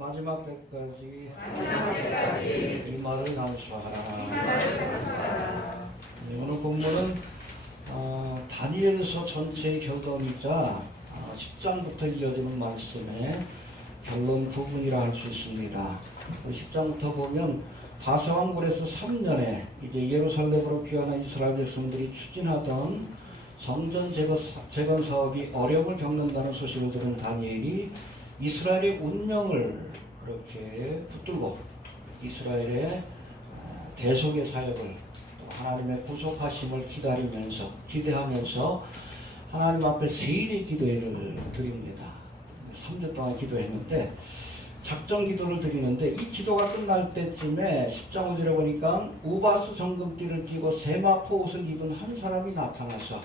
마지막 때까지 이 말을 감수하라. 오늘 본문은 다니엘서 전체의 결론이자 10장부터 이어지는 말씀의 결론 부분이라 할 수 있습니다. 10장부터 보면 바사왕국에서 3년에 이제 예루살렘으로 귀환한 이스라엘 백성들이 추진하던 성전 재건 사업이 어려움을 겪는다는 소식을 들은 다니엘이 이스라엘의 운명을 그렇게 붙들고 이스라엘의 대속의 사역을 하나님의 구속하심을 기대하면서 하나님 앞에 세일의 기도를 드립니다. 3년 동안 기도했는데 작정 기도를 드리는데 이 기도가 끝날 때쯤에 10장을 들여보니까 우바스 정금띠를 띠고 세마포 옷을 입은 한 사람이 나타나서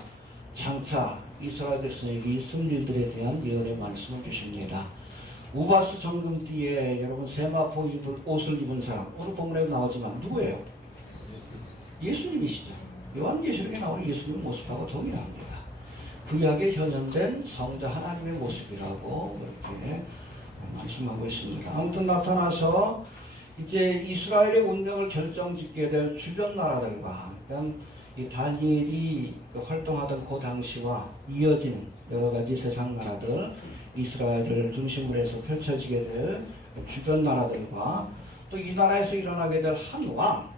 장차 이스라엘 백성에게 있을 일들에 대한 예언의 말씀을 주십니다. 우바스 정금띠에 여러분 세마포 옷을 입은 사람 오늘 본문에 나오지만 누구예요? 예수님이시죠. 요한계시록에 나오는 예수님 모습하고 동일합니다. 구약에 현현된 성자 하나님의 모습이라고 이렇게 말씀하고 있습니다. 아무튼 나타나서 이제 이스라엘의 운명을 결정짓게 될 주변 나라들과 그러니까 이 다니엘이 활동하던 그 당시와 이어진 여러 가지 세상 나라들, 이스라엘을 중심으로 해서 펼쳐지게 될 주변 나라들과 또 이 나라에서 일어나게 될 한 왕,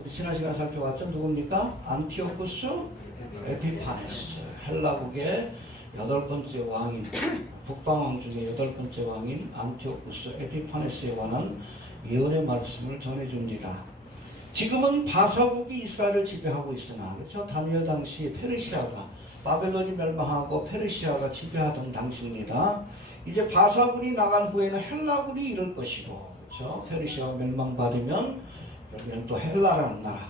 우리 지난 시간 살펴봤죠? 누굽니까? 안티오쿠스 에피파네스, 헬라국의 8번째 왕인, 북방왕 중에 8번째 왕인 안티오쿠스 에피파네스에 관한 예언의 말씀을 전해줍니다. 지금은 바사국이 이스라엘을 지배하고 있으나, 그렇죠? 다니엘 당시 페르시아가, 바벨론이 멸망하고 페르시아가 지배하던 당시입니다. 이제 바사군이 나간 후에는 헬라군이 이룰 것이고, 그렇죠? 페르시아가 멸망받으면 여기는 또 헬라라는 나라,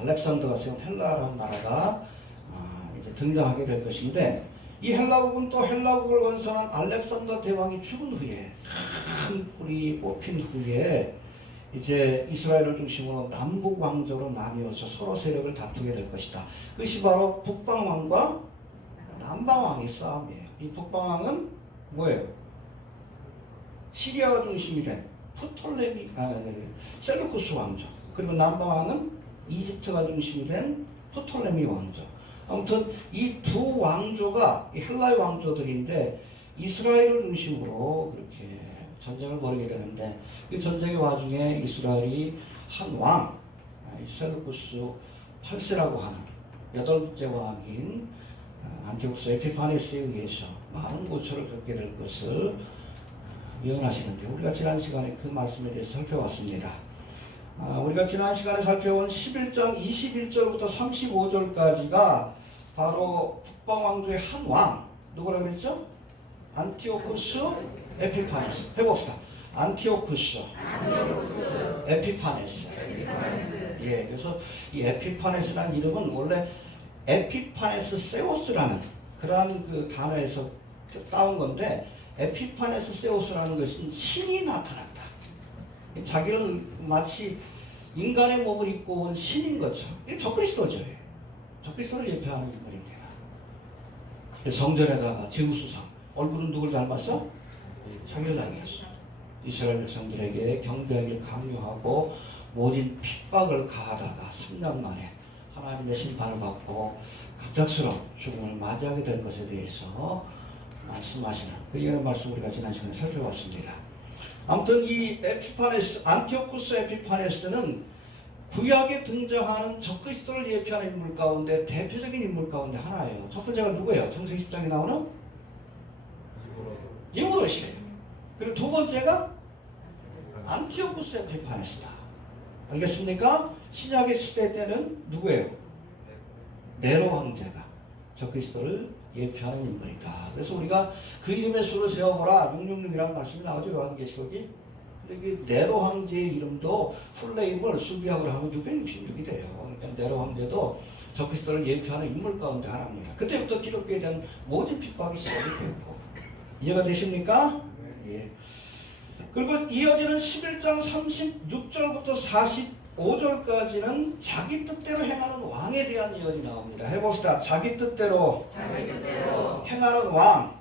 알렉산더가 세운 헬라라는 나라가 이제 등장하게 될 것인데, 이 헬라국은 또 헬라국을 건설한 알렉산더 대왕이 죽은 후에 큰 뿔이 뽑힌 후에 이제 이스라엘을 중심으로 남북 왕조로 나뉘어서 서로 세력을 다투게 될 것이다. 그것이 바로 북방왕과 남방왕의 싸움이에요. 이 북방왕은 뭐예요? 시리아가 중심이 된 셀루쿠스 왕조. 그리고 남방왕은 이집트가 중심이 된 프톨레미 왕조. 아무튼 이 두 왕조가 헬라의 왕조들인데 이스라엘을 중심으로 그렇게 전쟁을 벌이게 되는데 그 전쟁의 와중에 이스라엘이 한 왕, 셀루쿠스 8세라고 하는 8번째 왕인 안티오쿠스 에피파네스에 의해서 많은 고초를 겪게 될 것을 예언하시는데 우리가 지난 시간에 그 말씀에 대해서 살펴봤습니다. 우리가 지난 시간에 살펴본 11장 21절부터 35절까지가 바로 북방왕조의 한 왕, 누구라고 그랬죠? 안티오쿠스 에피파네스. 해봅시다. 안티오쿠스 에피파네스. 예, 그래서 이 에피파네스라는 이름은 원래 에피파네스 세오스라는 그러한 그 단어에서 따온 건데, 에피파네스 세오스라는 것은 신이 나타났다. 자기를 마치 인간의 몸을 입고 온 신인 것처럼. 이게 적그리스도죠. 적그리스도를 예표하는 인물입니다. 성전에다가 제우스상, 얼굴은 누굴 닮았어? 자기를 닮았어. 이스라엘 백성들에게 경배하기를 강요하고 모진 핍박을 가하다가 3년 만에 하나님의 심판을 받고 갑작스러운 죽음을 맞이하게 될 것에 대해서 말씀하시는 그 예언의 말씀 우리가 지난 시간에 살펴봤습니다. 아무튼 이 에피파네스, 안티오쿠스 에피파네스는 구약에 등장하는 적그리스도를 예표하는 인물 가운데 대표적인 인물 가운데 하나예요. 첫 번째가 누구예요? 창세기 10장에 나오는 니무롯이에요. 그리고 두 번째가 안티오쿠스 에피파네스다. 알겠습니까? 신약의 시대 때는 누구예요? 네로 황제가 적그리스도를 예표하는 인물이다. 그래서 우리가 그 이름의 수를 세어보라 666이라는 말씀이 나오죠. 요한계시록이. 근데 그 네로 황제의 이름도 풀네임을 수비학을 하면 666이 돼요. 그러니까 네로 황제도 적그리스도를 예표하는 인물 가운데 하나입니다. 그때부터 기독교에 대한 모든 핍박이 시작이 됐고. 이해가 되십니까? 예. 그리고 이어지는 11장 36절부터 45절까지는 자기 뜻대로 행하는 왕에 대한 예언이 나옵니다. 해봅시다. 자기 뜻대로 행하는 왕.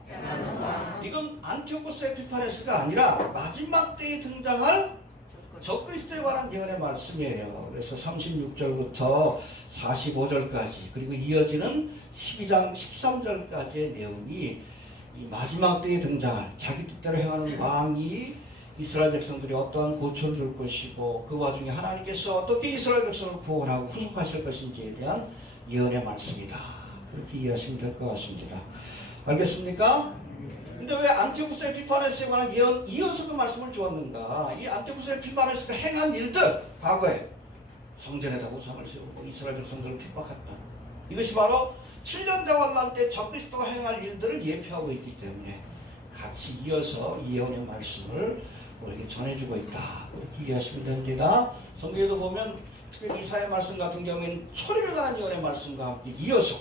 이건 안티오코스 에피파네스가 아니라 마지막 때에 등장할 적그리스도에 관한 예언의 말씀이에요. 그래서 36절부터 45절까지 그리고 이어지는 12장 13절까지의 내용이 이 마지막 때에 등장할 자기 뜻대로 행하는 왕이 이스라엘 백성들이 어떠한 고초를 줄 것이고 그 와중에 하나님께서 어떻게 이스라엘 백성을 구원하고 후속하실 것인지에 대한 예언의 말씀이다. 그렇게 이해하시면 될 것 같습니다. 알겠습니까? 근데 왜 안티오쿠스 에피파네스에 관한 예언 이어서 그 말씀을 주었는가? 이 안티오쿠스 에피파네스가 행한 일들, 과거에 성전에다 우상을 세우고 이스라엘 백성들을 핍박했다. 이것이 바로 7년 대환란 때 적그리스도가 행할 일들을 예표하고 있기 때문에 같이 이어서 이 예언의 말씀을 우리에게 전해주고 있다. 이렇게 이해하시면 됩니다. 성경에도 보면 특히 이사야 말씀 같은 경우에는 초림에 관한 예언의 말씀과 함께 이어서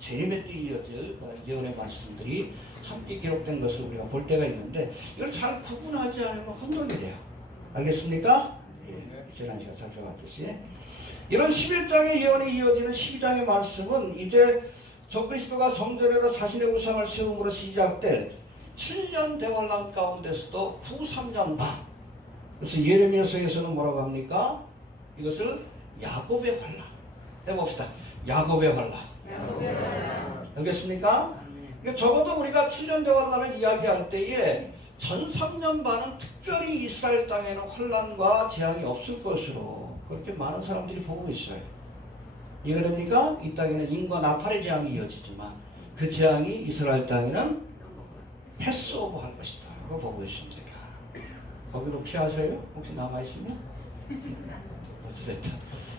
재림에 때 이어질 예언의 말씀들이 함께 기록된 것을 우리가 볼 때가 있는데 이걸 잘 구분하지 않으면 혼돈이 돼요. 알겠습니까? 예, 지난 시간 살펴봤듯이 이런 11장의 예언이 이어지는 12장의 말씀은 이제 적그리스도가 성전에다 자신의 우상을 세움으로 시작될 7년 대환란 가운데서도 후 3년 반. 그래서 예레미야서에서는 뭐라고 합니까? 이것을 야곱의 환란. 해봅시다. 야곱의 환란. 알겠습니까? 적어도 우리가 7년 대환란을 이야기할 때에 전 3년 반은 특별히 이스라엘 땅에는 환란과 재앙이 없을 것으로 그렇게 많은 사람들이 보고 있어요. 이해됩니까? 이 땅에는 인과 나팔의 재앙이 이어지지만 그 재앙이 이스라엘 땅에는 패스오버 할 것이다 라고 보고 있습니다. 거기로 피하세요? 혹시 남아있으면? 어찌됐든.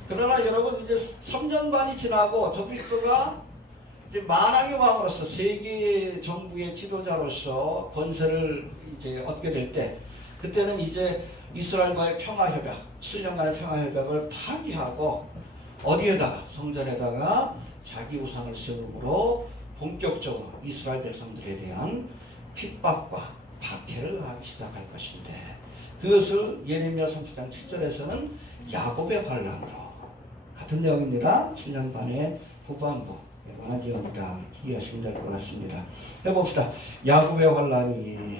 그러나 여러분 이제 3년 반이 지나고 적그리스도가 이제 만왕의 왕으로서 세계 정부의 지도자로서 권세를 이제 얻게 될 때 그때는 이제 이스라엘과의 평화협약 7년간의 평화협약을 파기하고 어디에다가 성전에다가 자기 우상을 세움으로 본격적으로 이스라엘 백성들에 대한 핍박과 박해를 하기 시작할 것인데 그것을 예레미야 30장 7절에서는 야곱의 환란으로 같은 내용입니다. 7년 반의 후반부 관한 예언이다. 이해하시면 될 것 같습니다. 해봅시다. 야곱의 환란이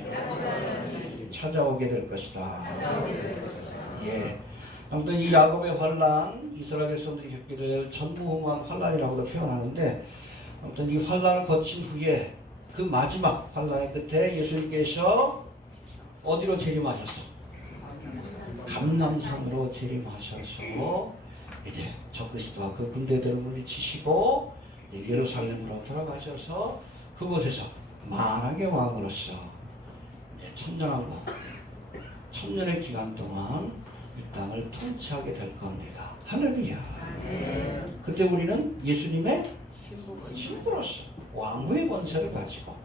찾아오게 될 것이다. 예. 아무튼 이 야곱의 환란, 이스라엘 백성들이 겪게 될 전무후무한 환란이라고도 표현하는데 아무튼 이 환란을 거친 후에 그 마지막 환란의 끝에 예수님께서 어디로 재림하셨어? 감람산으로 재림하셔서 이제 적그리스도와 그 군대들을 물리치시고 예루살렘으로 돌아가셔서 그곳에서 만왕의 왕으로서 천년하고 천년의 기간 동안 이 땅을 통치하게 될 겁니다. 할렐루야. 그때 우리는 예수님의 신부로서 왕후의 권세를 가지고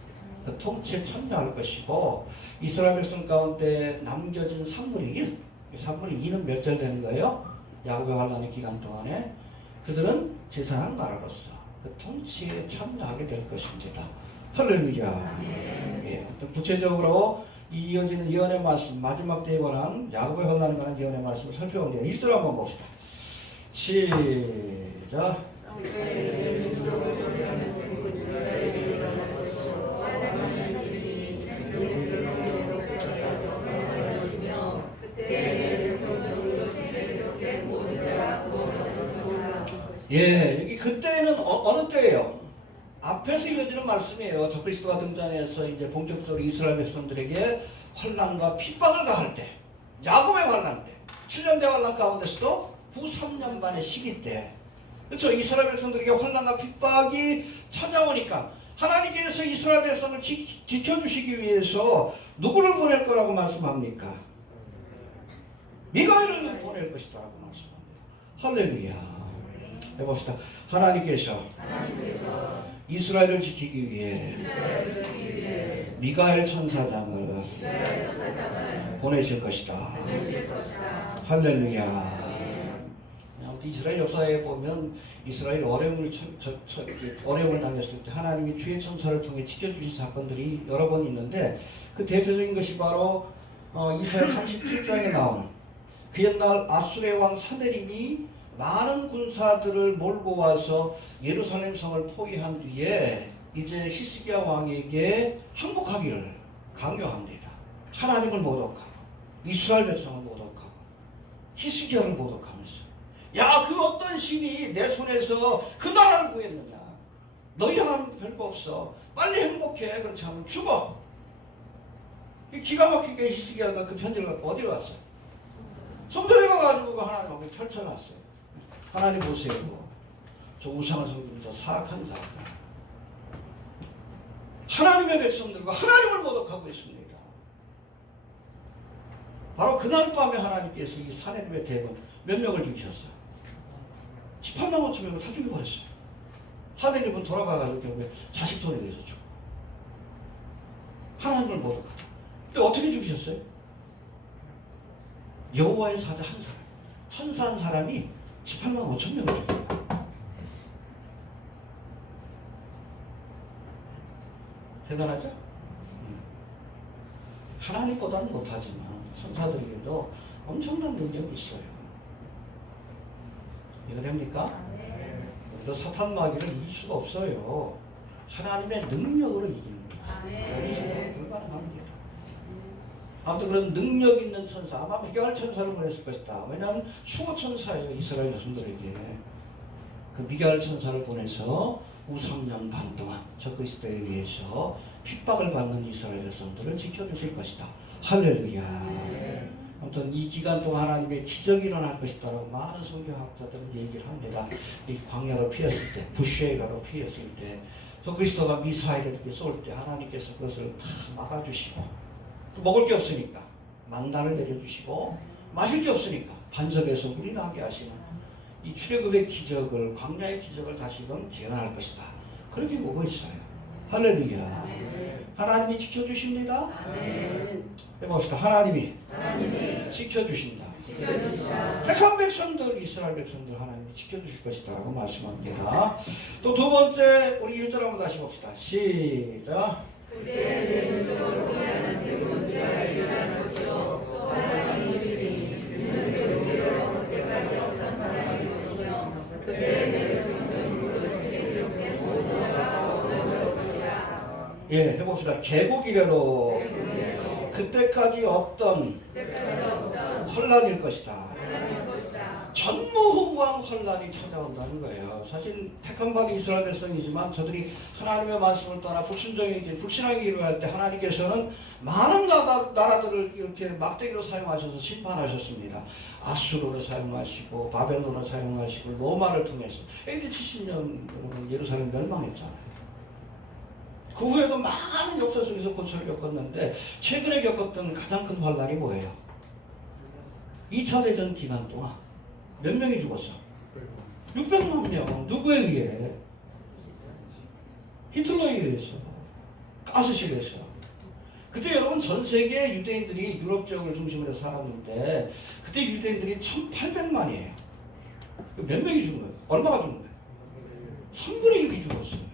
그 통치에 참여할 것이고 이스라엘 백성 가운데 남겨진 산물의 1, 산물의 2는 몇 절 되는 거예요? 야곱의 환란의 기간 동안에 그들은 제사장 나라로서 그 통치에 참여하게 될 것입니다. 할렐루야. 예, 구체적으로 이 이어지는 예언의 말씀, 마지막 때에 관한 야곱의 환란에 관한 예언의 말씀을 살펴보는데 1절 한번 봅시다. 시작. 예, 여기 그때는 어느 때예요? 앞에서 이어지는 말씀이에요. 적그리스도가 등장해서 이제 본격적으로 이스라엘 백성들에게 환난과 핍박을 가할 때, 야곱의 환난 때, 7년 대환란 가운데서도 후 3년 반의 시기 때, 그렇죠? 이스라엘 백성들에게 환난과 핍박이 찾아오니까 하나님께서 이스라엘 백성을 지켜주시기 위해서 누구를 보낼 거라고 말씀합니까? 미가엘을 보낼 것이다라고 말씀합니다. 할렐루야. 해봅시다. 하나님께서 이스라엘을 지키기 위해 미가엘 천사장을 보내실 것이다. 할렐루야. 이스라엘 역사에 보면 이스라엘 어려움을 당했을 때 하나님이 주의 천사를 통해 지켜주신 사건들이 여러 번 있는데 그 대표적인 것이 바로 이사야 37장에 나오는 그 옛날 아수르의 왕 사데립이 많은 군사들을 몰고 와서 예루살렘 성을 포위한 뒤에 이제 히스기야 왕에게 항복하기를 강요합니다. 하나님을 모독하고 이스라엘 백성을 모독하고 히스기야를 모독하면서 야, 그 어떤 신이 내 손에서 그 나라를 구했느냐. 너희 하나님 별거 없어. 빨리 행복해. 그렇지 않으면 죽어. 기가 막히게 히스기야가 그 편지를 갖고 어디로 갔어요? 성전에 가가지고 하나님 앞에 펼쳐놨어요. 하나님 보세요. 저 우상을 섬기는 저 사악한 자들. 하나님의 백성들과 하나님을 모독하고 있습니다. 바로 그날 밤에 하나님께서 이 사내립의 대군 몇 명을 죽이셨어요? 18만 5천 명을 다 죽여버렸어요. 사내립은 돌아가가지고 결국에 자식 손에 의해서 죽고 하나님을 모독하고. 근데 어떻게 죽이셨어요? 여호와의 사자 한 사람, 천사 한 사람이 18만 5천 명을 죽입니다. 대단하죠? 하나님보다는 못하지만 천사들에게도 엄청난 능력이 있어요. 이거 됩니까? 우리도 사탄 마귀를 이길 수가 없어요. 하나님의 능력으로 이기는 거예요. 불가능합니다. 아무튼 그런 능력 있는 천사, 아마 미가엘 천사를 보냈을 것이다. 왜냐하면 수호 천사예요. 이스라엘 자손들에게. 그 미가엘 천사를 보내서 후 3년 반 동안 적그리스도에 의해서 핍박을 받는 이스라엘 백성들을 지켜주실 것이다. 할렐루야. 아무튼 이 기간 동안 하나님의 기적이 일어날 것이다라고 많은 성경학자들은 얘기를 합니다. 이 광야로 피했을 때, 부쉐이라로 피했을 때, 적그리스도가 미사일을 이렇게 쏠 때 하나님께서 그것을 다 막아주시고, 또 먹을 게 없으니까 만나를 내려주시고, 마실 게 없으니까 반석에서 물이 나게 하시는 이 출애굽의 기적을, 광야의 기적을 다시금 재현할 것이다. 그렇게 보고 있어요. 할렐루야. 하나님이 지켜주십니다. 해봅시다. 하나님이 지켜주신다. 택한 백성들, 이스라엘 백성들 하나님이 지켜주실 것이다 라고 말씀합니다. 또 두 번째, 우리 1절 한번 다시 봅시다. 시작. 그때 내 민족을 포기하는 대군 미가가 일어날 것이요 또 하나님이 이르시니 이는 그 위로 그때까지 없던 하나님이 것이며 그때 내 백성은 무릇 기록된 모든 자가 오늘 올 것이라. 예, 해봅시다. 계곡 이래로 그때까지 없던 혼란일 것이다. 전무후무한 혼란이 찾아온다는 거예요. 사실 택한 받은 이스라엘 백성이지만 저들이 하나님의 말씀을 따라 불신하게 일어날 때 하나님께서는 많은 나라들을 이렇게 막대기로 사용하셔서 심판하셨습니다. 아수르를 사용하시고 바벨론을 사용하시고 로마를 통해서 AD 70년 예루살렘 멸망했잖아요. 그 후에도 많은 역사 속에서 고초를 겪었는데 최근에 겪었던 가장 큰 환란이 뭐예요? 2차 대전 기간 동안 몇 명이 죽었어? 600만 명. 누구에 의해? 히틀러에 의해서. 가스실에서. 그때 여러분 전 세계 유대인들이 유럽 지역을 중심으로 해서 살았는데 그때 유대인들이 1800만이에요. 몇 명이 죽은 거예요? 얼마가 죽은 거예요? 3분의 1이 죽었어요.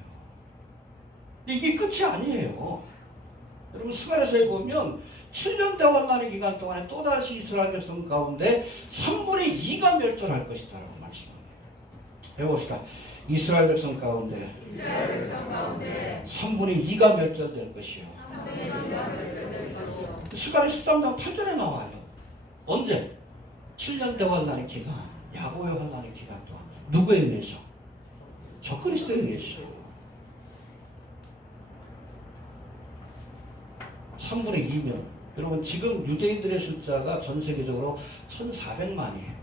근데 이게 끝이 아니에요. 여러분 스가랴서에 보면 7년 대환란의 기간 동안에 또다시 이스라엘 백성 가운데 3분의 2가 멸절할 것이다 라고 말씀합니다. 배워봅시다. 이스라엘 백성 가운데 3분의 2가 멸절될 것이요. 스가랴 13장 8절에 나와요. 언제? 7년 대환란의 기간, 야고의 환란의 기간 동안. 누구에 의해서? 적그리스도에 의해서. 3분의 2면 여러분 지금 유대인들의 숫자가 전 세계적으로 1400만이에요.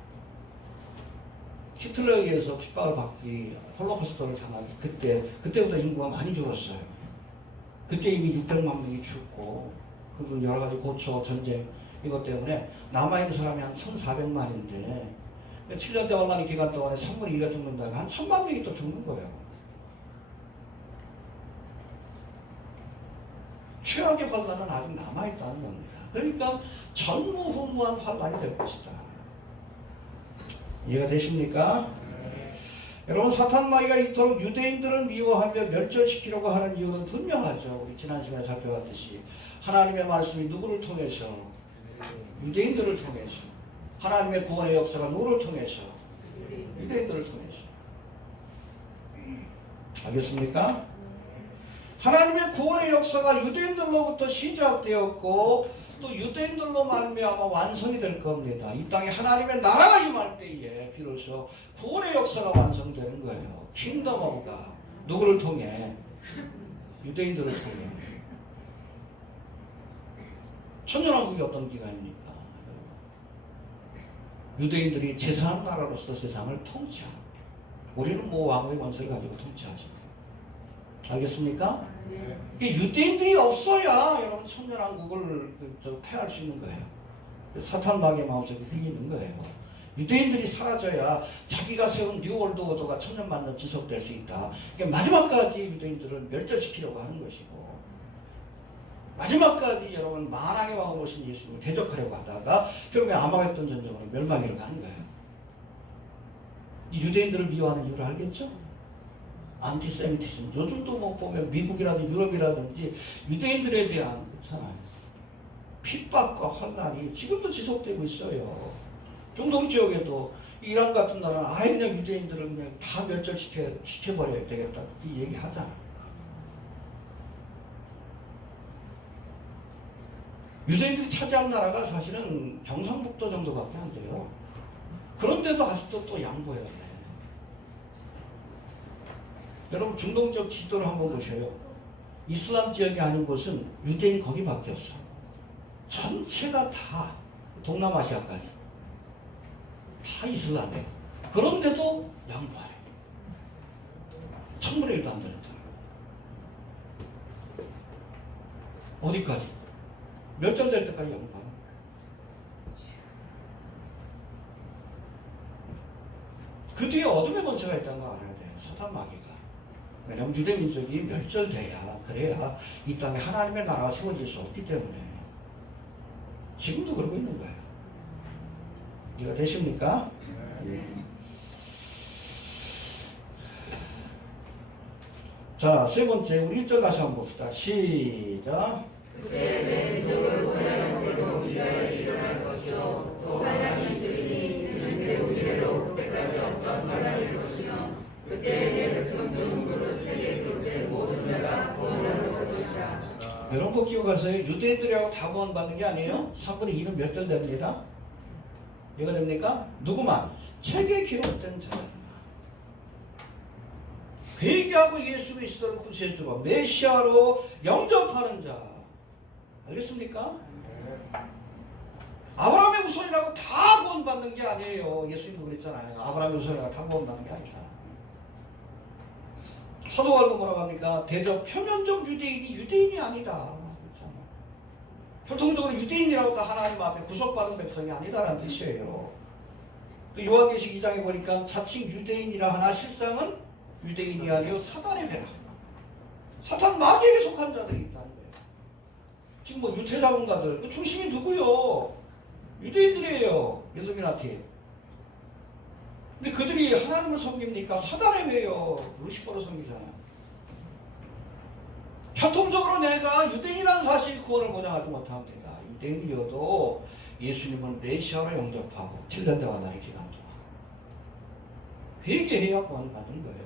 히틀러에 의해서 핍박을 받기 홀로코스터를 당하기 그때보다 인구가 많이 줄었어요. 그때 이미 600만 명이 죽고 그리고 여러 가지 고초 전쟁 이것 때문에 남아있는 사람이 한 1400만인데 7년 대 환란의 기간 동안에 3분의 2가 죽는다면 한 1000만 명이 또 죽는 거예요. 최악의 환란은 아직 남아있다는 겁니다. 그러니까 전무후무한 환란이 될 것이다. 이해가 되십니까? 여러분 사탄 마귀가 이토록 유대인들을 미워하며 멸절시키려고 하는 이유는 분명하죠. 우리 지난 시간에 살펴봤듯이 하나님의 말씀이 누구를 통해서? 유대인들을 통해서. 하나님의 구원의 역사가 누구를 통해서? 유대인들을 통해서. 알겠습니까? 하나님의 구원의 역사가 유대인들로부터 시작되었고 또 유대인들로 말미암아 완성이 될 겁니다. 이 땅에 하나님의 나라가 임할 때에 비로소 구원의 역사가 완성되는 거예요. 킹덤 오브 갓. 누구를 통해? 유대인들을 통해. 천년왕국이 어떤 기간입니까? 유대인들이 제3 나라로서 세상을 통치하고 우리는 뭐 왕의 권세를 가지고 통치하지. 알겠습니까? 네. 유대인들이 없어야 여러분 천년왕국을 폐할 수 있는 거예요. 사탄 마귀의 마음속에 흘리는 거예요. 유대인들이 사라져야 자기가 세운 뉴월드 오더가 천년만년 지속될 수 있다. 그러니까 마지막까지 유대인들을 멸절시키려고 하는 것이고 마지막까지 여러분 만왕의 왕으로 오신 예수님을 대적하려고 하다가 결국에 아마겟돈 전쟁으로 멸망이라고 하는 거예요. 이 유대인들을 미워하는 이유를 알겠죠? 안티세미티즘. 요즘도 뭐 보면 미국이라든지 유럽이라든지 유대인들에 대한 그렇잖아요. 핍박과 환난이 지금도 지속되고 있어요. 중동 지역에도 이란 같은 나라는 아예 그냥 유대인들을 그냥 다 멸절시켜버려야 되겠다. 이 얘기 하잖아. 유대인들이 차지한 나라가 사실은 경상북도 정도밖에 안 돼요. 그런데도 아직도 또 양보해야 돼. 여러분 중동 지역 지도를 한번 보셔요. 이슬람 지역이 아닌 곳은 유대인 거기밖에 없어. 전체가 다 동남아시아까지 다 이슬람이에요. 그런데도 양보해. 1000분의 1도 안 되는 사람. 어디까지? 멸절될 때까지 양보해. 그 뒤에 어둠의 권세가 있다는 거 알아야 돼요. 사탄 마귀가. 왜냐하면 유대민족이 멸절돼야 그래야 이 땅에 하나님의 나라가 세워질 수 없기 때문에 지금도 그러고 있는 거예요. 이해가 되십니까? 네. 자, 세 번째 우리 1절 다시 한번 봅시다. 시작. 그때 내 민족을 보내는 대고 미래에 일어날 것이요 또 환난이 있으리니 이는 대우 미래로 그때까지 없던 환난일 것이며 그때 내 백성 중 무릇 책에 기록된 모든 자가 구원을 얻을 것이라. 여러분 꼭 기억하세요. 유대인들하고 다 구원받는 게 아니에요. 3분의 2는 멸절됩니다. 이해가 됩니까? 누구만? 책에 기록된 자들만. 회개하고 예수 그리스도를 구세주로 메시아로 영접하는 자. 알겠습니까? 아브라함의 후손이라고 다 구원받는 게 아니에요. 예수님도 그랬잖아요. 아브라함의 후손이라고 다 구원받는 게 아니다. 사도 바울도 뭐라고 합니까? 대저 표면적 유대인이 아니다. 그렇잖아요. 결통적으로 유대인이라고 하나님 앞에 구속받은 백성이 아니다라는 뜻이에요. 그 요한계시록 2장에 보니까 자칭 유대인이라 하나 실상은 유대인이 아니요 사단의 배라. 사탄 마귀에게 속한 자들이 있다는 거예요. 지금 뭐 유태자본가들 그 중심이 누구요? 유대인들이에요. 일루미나티. 근데 그들이 하나님을 섬깁니까? 사단의 배요. 루시퍼를 섬기잖아요. 형통적으로 내가 유대인이라는 사실 구원을 보장하지 못합니다. 유대인이어도 예수님을 메시아로 영접하고 7년 대와 나의 기간 동안 회개해야 구원을 받는 거예요.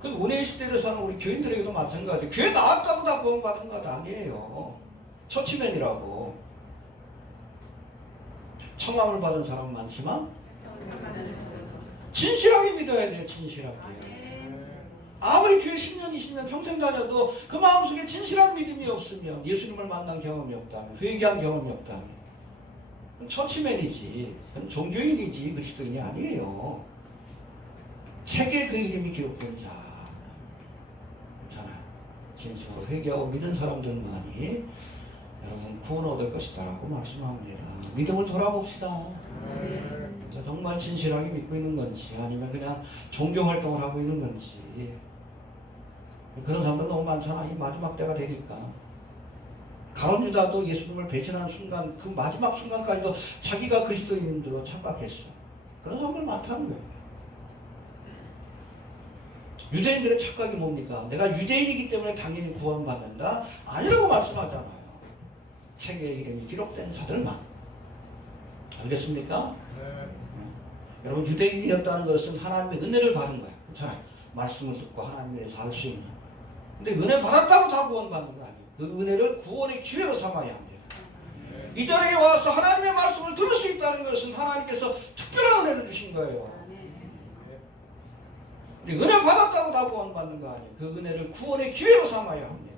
그 은혜의 시대를 사는 우리 교인들에게도 마찬가지예요. 교회 나왔다고 다 구원받은 것 아니에요. 처치맨이라고. 청함을 받은 사람은 많지만 진실하게 믿어야 돼요. 진실하게. 아무리 교회 10년, 20년 평생 다녀도 그 마음속에 진실한 믿음이 없으면 예수님을 만난 경험이 없다면 회개한 경험이 없다면 그건 처치맨이지. 그건 종교인이지 그리스도인이 아니에요. 책에 그 이름이 기록된 자. 괜찮아요. 진심으로 회개하고 믿은 사람들만이 여러분 구원 얻을 것이다라고 말씀합니다. 믿음을 돌아봅시다. 정말 진실하게 믿고 있는 건지 아니면 그냥 종교 활동을 하고 있는 건지. 그런 사람들 너무 많잖아. 이 마지막 때가 되니까. 가룟 유다도 예수님을 배신하는 순간 그 마지막 순간까지도 자기가 그리스도인인 줄로 착각했어. 그런 사람들 많다는 거예요. 유대인들의 착각이 뭡니까? 내가 유대인이기 때문에 당연히 구원받는다? 아니라고 말씀하잖아요. 책에 이름이 기록된 자들만. 알겠습니까? 네. 여러분 유대인이었다는 것은 하나님의 은혜를 받은 거예요. 괜찮아요. 말씀을 듣고 하나님에 대해서 알 수 있는. 근데 은혜 받았다고 다 구원받는 거 아니에요. 그 은혜를 구원의 기회로 삼아야 합니다. 이 자리에 와서 하나님의 말씀을 들을 수 있다는 것은 하나님께서 특별한 은혜를 주신 거예요. 근데 은혜 받았다고 다 구원받는 거 아니에요. 그 은혜를 구원의 기회로 삼아야 합니다.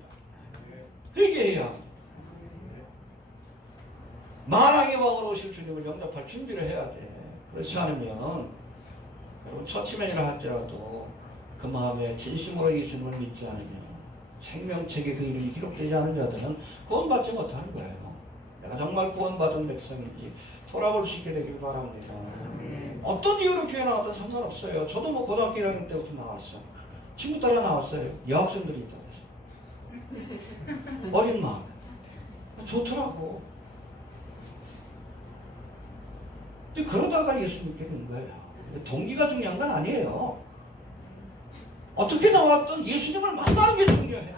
회개해야 합니다. 만왕의 왕으로 오실 주님을 영접할 준비를 해야 돼. 그렇지 않으면 여러분 처치맨이라 할지라도 그 마음에 진심으로 예수님을 믿지 않으면 생명책에 그 이름이 기록되지 않은 자들은 구원받지 못하는 거예요. 내가 정말 구원받은 백성인지 돌아볼 수 있게 되길 바랍니다. 어떤 이유로 교회 나와도 상관없어요. 저도 뭐 고등학교 1학년 때부터 나왔어요. 친구 따라 나왔어요. 여학생들이 있다고 해서. 어린 마음. 좋더라고. 근데 그러다가 예수 믿게 된 거예요. 동기가 중요한 건 아니에요. 어떻게 나왔든 예수님을 만나는 게 중요해.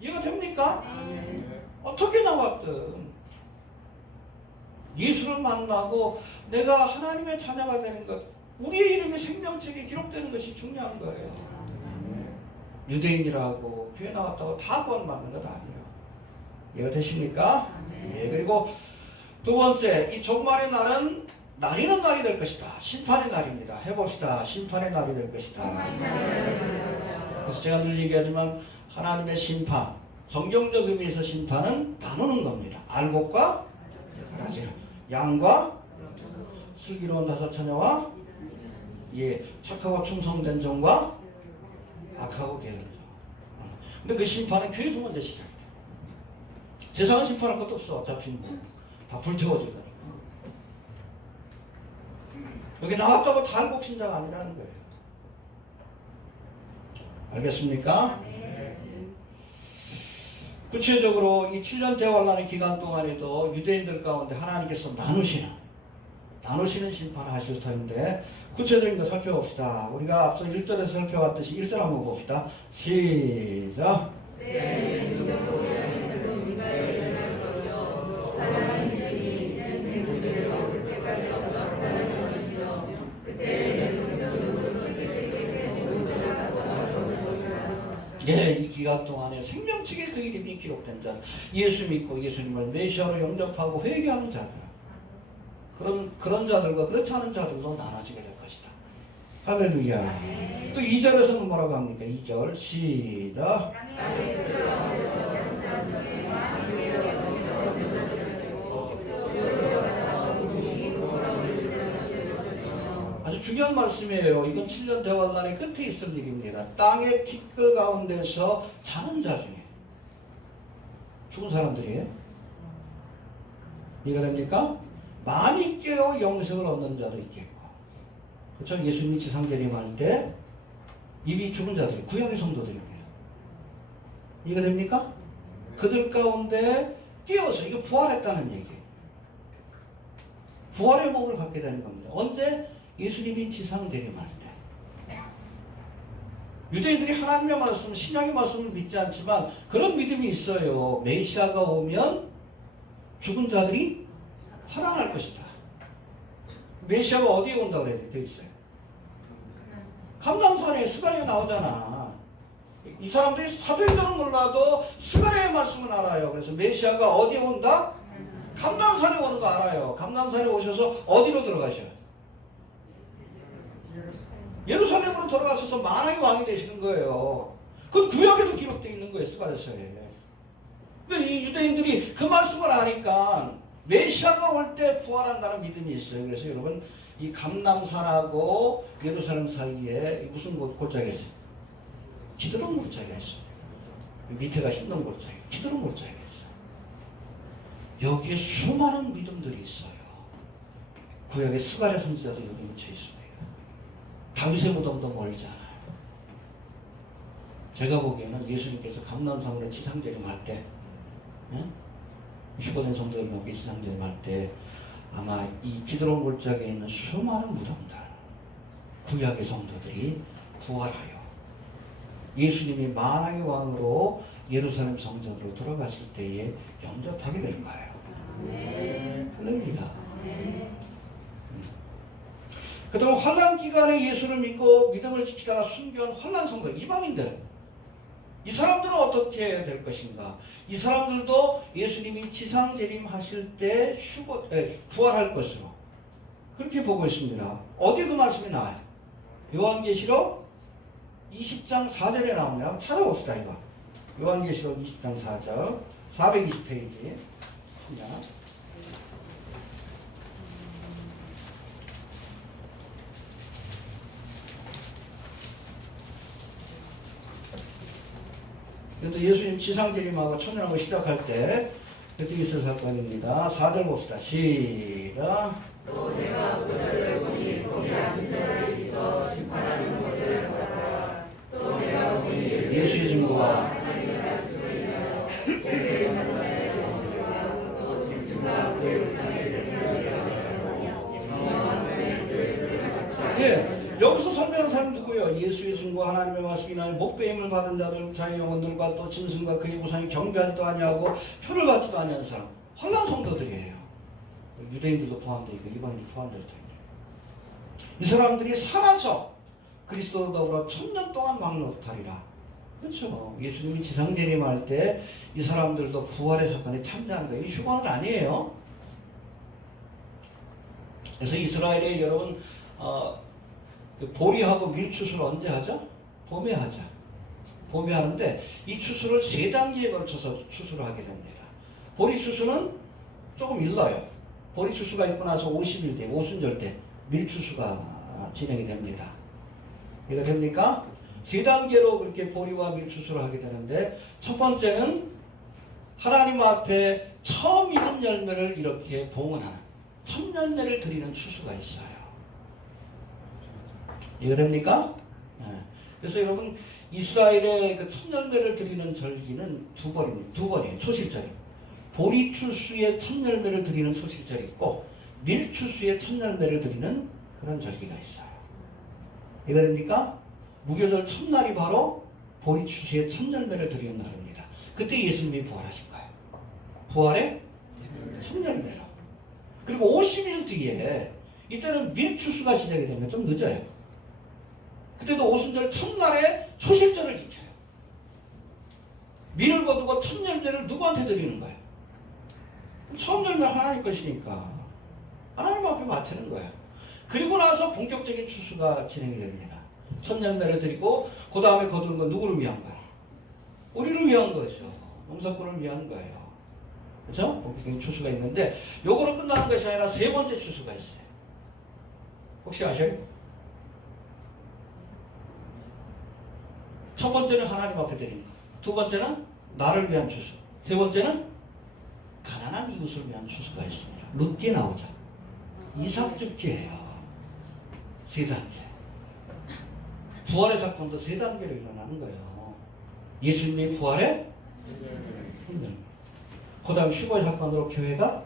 이해가 됩니까? 어떻게 나왔든 예수를 만나고 내가 하나님의 자녀가 되는 것, 우리의 이름이 생명책에 기록되는 것이 중요한 거예요. 유대인이라고 교회 나왔다고 다 구원받는 것 아니에요. 이해가 되십니까? 예, 그리고 두 번째, 이 종말의 날은 날이는 날이 될 것이다. 심판의 날입니다. 해봅시다. 심판의 날이 될 것이다. 그래서 제가 늘 얘기하지만 하나님의 심판, 성경적 의미에서 심판은 나누는 겁니다. 알곡과 가라지를, 양과 슬기로운 다섯 처녀와 착하고 충성된 종과 악하고 게으른 종. 근데 그 심판은 교회에서 먼저 시작이에요. 세상은 심판할 것도 없어. 어차피 다 불태워질 거니까. 여기 나왔다고 다 한국신자가 아니라는 거예요. 알겠습니까? 구체적으로 이 7년 대환란의 기간 동안에도 유대인들 가운데 하나님께서 나누시는 심판을 하실 터인데 구체적인 거 살펴봅시다. 우리가 앞서 1절에서 살펴봤듯이 1절 한번 봅시다. 시작. 이 기간 동안에 생명책에 그 이름이 기록된 자, 예수 믿고 예수님을 메시아로 영접하고 회개하는 자들, 그런 자들과 그렇지 않은 자들도 나눠지게 될 것이다. 할렐루야. 또 2절에서는 뭐라고 합니까? 2절 시작. 아주 중요한 말씀이에요. 이건 7년 대환란의 끝에 있을 일입니다. 땅의 티끌 가운데서 자는 자 중에 죽은 사람들이에요. 이해가 됩니까? 많이 깨어 영생을 얻는 자도 있겠고, 그렇죠? 예수님이 지상재림할 때 이미 죽은 자들이 구약의 성도들입니다. 이해가 됩니까? 그들 가운데 깨어서, 이거 부활했다는 얘기예요. 부활의 몸을 갖게 되는 겁니다. 언제? 예수님이 지상재림할 때. 유대인들이 하나님의 말씀, 신약의 말씀을 믿지 않지만 그런 믿음이 있어요. 메시아가 오면 죽은 자들이 살아날 것이다. 메시아가 어디에 온다고 되어 있어요? 감람산에 스가랴가 나오잖아. 이 사람들이 사도행전은 몰라도 스가랴의 말씀을 알아요. 그래서 메시아가 어디에 온다? 감람산에 오는 거 알아요. 감람산에 오셔서 어디로 들어가셔요? 예루살렘으로 돌아가셔서 만왕의 왕이 되시는 거예요. 그건 구약에도 기록되어 있는 거예요. 스가랴서에. 근데 이 유대인들이 그 말씀을 아니까 메시아가 올 때 부활한다는 믿음이 있어요. 그래서 여러분, 이 감람산하고 예루살렘 사이에 무슨 골짜기가 있어요? 기드론 골짜기가 있어요. 밑에가 힘든 골짜기, 기드론 골짜기가 있어요. 여기에 수많은 믿음들이 있어요. 구약의 스가랴 선지자도 여기 묻혀 있습니다. 다윗의 무덤도 멀지 않아요. 제가 보기에는 예수님께서 감람산으로 지상재림할 때, 15년 성도들과 지상재림할 때 아마 이 기드론 골짜기에 있는 수많은 무덤들, 구약의 성도들이 부활하여 예수님이 만왕의 왕으로 예루살렘 성전으로 들어갔을 때에 영접하게 될 거예요. 할렐루야. 그동안 환란 기간에 예수를 믿고 믿음을 지키다가 순교한 환란 성도, 이방인들, 이 사람들은 어떻게 해야 될 것인가? 이 사람들도 예수님이 지상 재림하실 때 부활할 것으로 그렇게 보고 있습니다. 어디 그 말씀이 나와요? 요한계시록 20장 4절에 나오냐? 한번 찾아봅시다 이거. 요한계시록 20장 4절 420페이지 그래도 예수님 지상재림하고 천년왕국 시작할 때 그때 있을 사건입니다. 4절 봅시다. 시작. 또 내가 보좌를 보니 거기 앉은 자가 있어 심판하는 것을 보았다. 또 내가 보니 예수의 증거와 하나님의 말씀을 공개를 받은 자의 영혼과 또 짐승과 그의 우상을 여기서 설명한 사람 누구예요? 예수의 증거 하나님의 말씀이나 목배임을 받은 자들 자의 영혼들과 또 짐승과 그의 우상이 경배하지도 아니하고 표를 받지도 아니하는 사람 혼란 성도들이에요. 유대인들도 포함되어 있고 일반인도 포함되어 있고 이 사람들이 살아서 그리스도로 더불어 1000년 동안 왕노릇하리라. 그렇죠. 예수님이 지상재림할 때 이 사람들도 부활의 사건에 참여하는 거예요. 이 휴관은 아니에요. 그래서 이스라엘에 여러분 보리하고 밀추수를 언제 하죠? 봄에 하죠. 봄에 하는데 이 추수를 3단계에 걸쳐서 추수를 하게 됩니다. 보리 추수는 조금 일러요. 보리 추수가 있고 나서 50일 뒤에 오순절 때 밀추수가 진행이 됩니다. 이해가 됩니까? 3단계로 그렇게 보리와 밀추수를 하게 되는데 첫 번째는 하나님 앞에 처음 익은 열매를 이렇게 봉헌하는 천열매를 드리는 추수가 있어요. 이해됩니까? 네. 그래서 여러분 이스라엘의 그 천열매를 드리는 절기는 두 번이에요. 초실절이. 보리추수의 천열매를 드리는 초실절이 있고 밀추수의 천열매를 드리는 그런 절기가 있어요. 이해됩니까? 무교절 첫날이 바로 보리추수의 천열매를 드리는 날입니다. 그때 예수님이 부활하신 거예요. 부활의 천열매로. 그리고 50일 뒤에 이때는 밀추수가 시작이 되면 좀 늦어요. 그때도 오순절 첫날에 초실절을 지켜요. 밀을 거두고 천열매를 누구한테 드리는 거예요? 처음 열매 하나님 것이니까 하나님 앞에 바치는 거예요. 그리고 나서 본격적인 추수가 진행이 됩니다. 천열매를 드리고 그 다음에 거두는 건 누구를 위한 거예요? 우리를 위한 거죠. 농사꾼을 위한 거예요. 그렇죠? 본격적인 추수가 있는데 요거로 끝나는 것이 아니라 3번째 추수가 있어요. 혹시 아셔요? 첫 번째는 하나님 앞에 드리는 거. 두 번째는 나를 위한 추수. 세 번째는 가난한 이웃을 위한 추수가 있습니다. 룻기에 나오죠. 이삭줍기예요. 3단계. 부활의 사건도 3단계로 일어나는 거예요. 예수님의 부활의 그 다음 휴거의 사건으로 교회가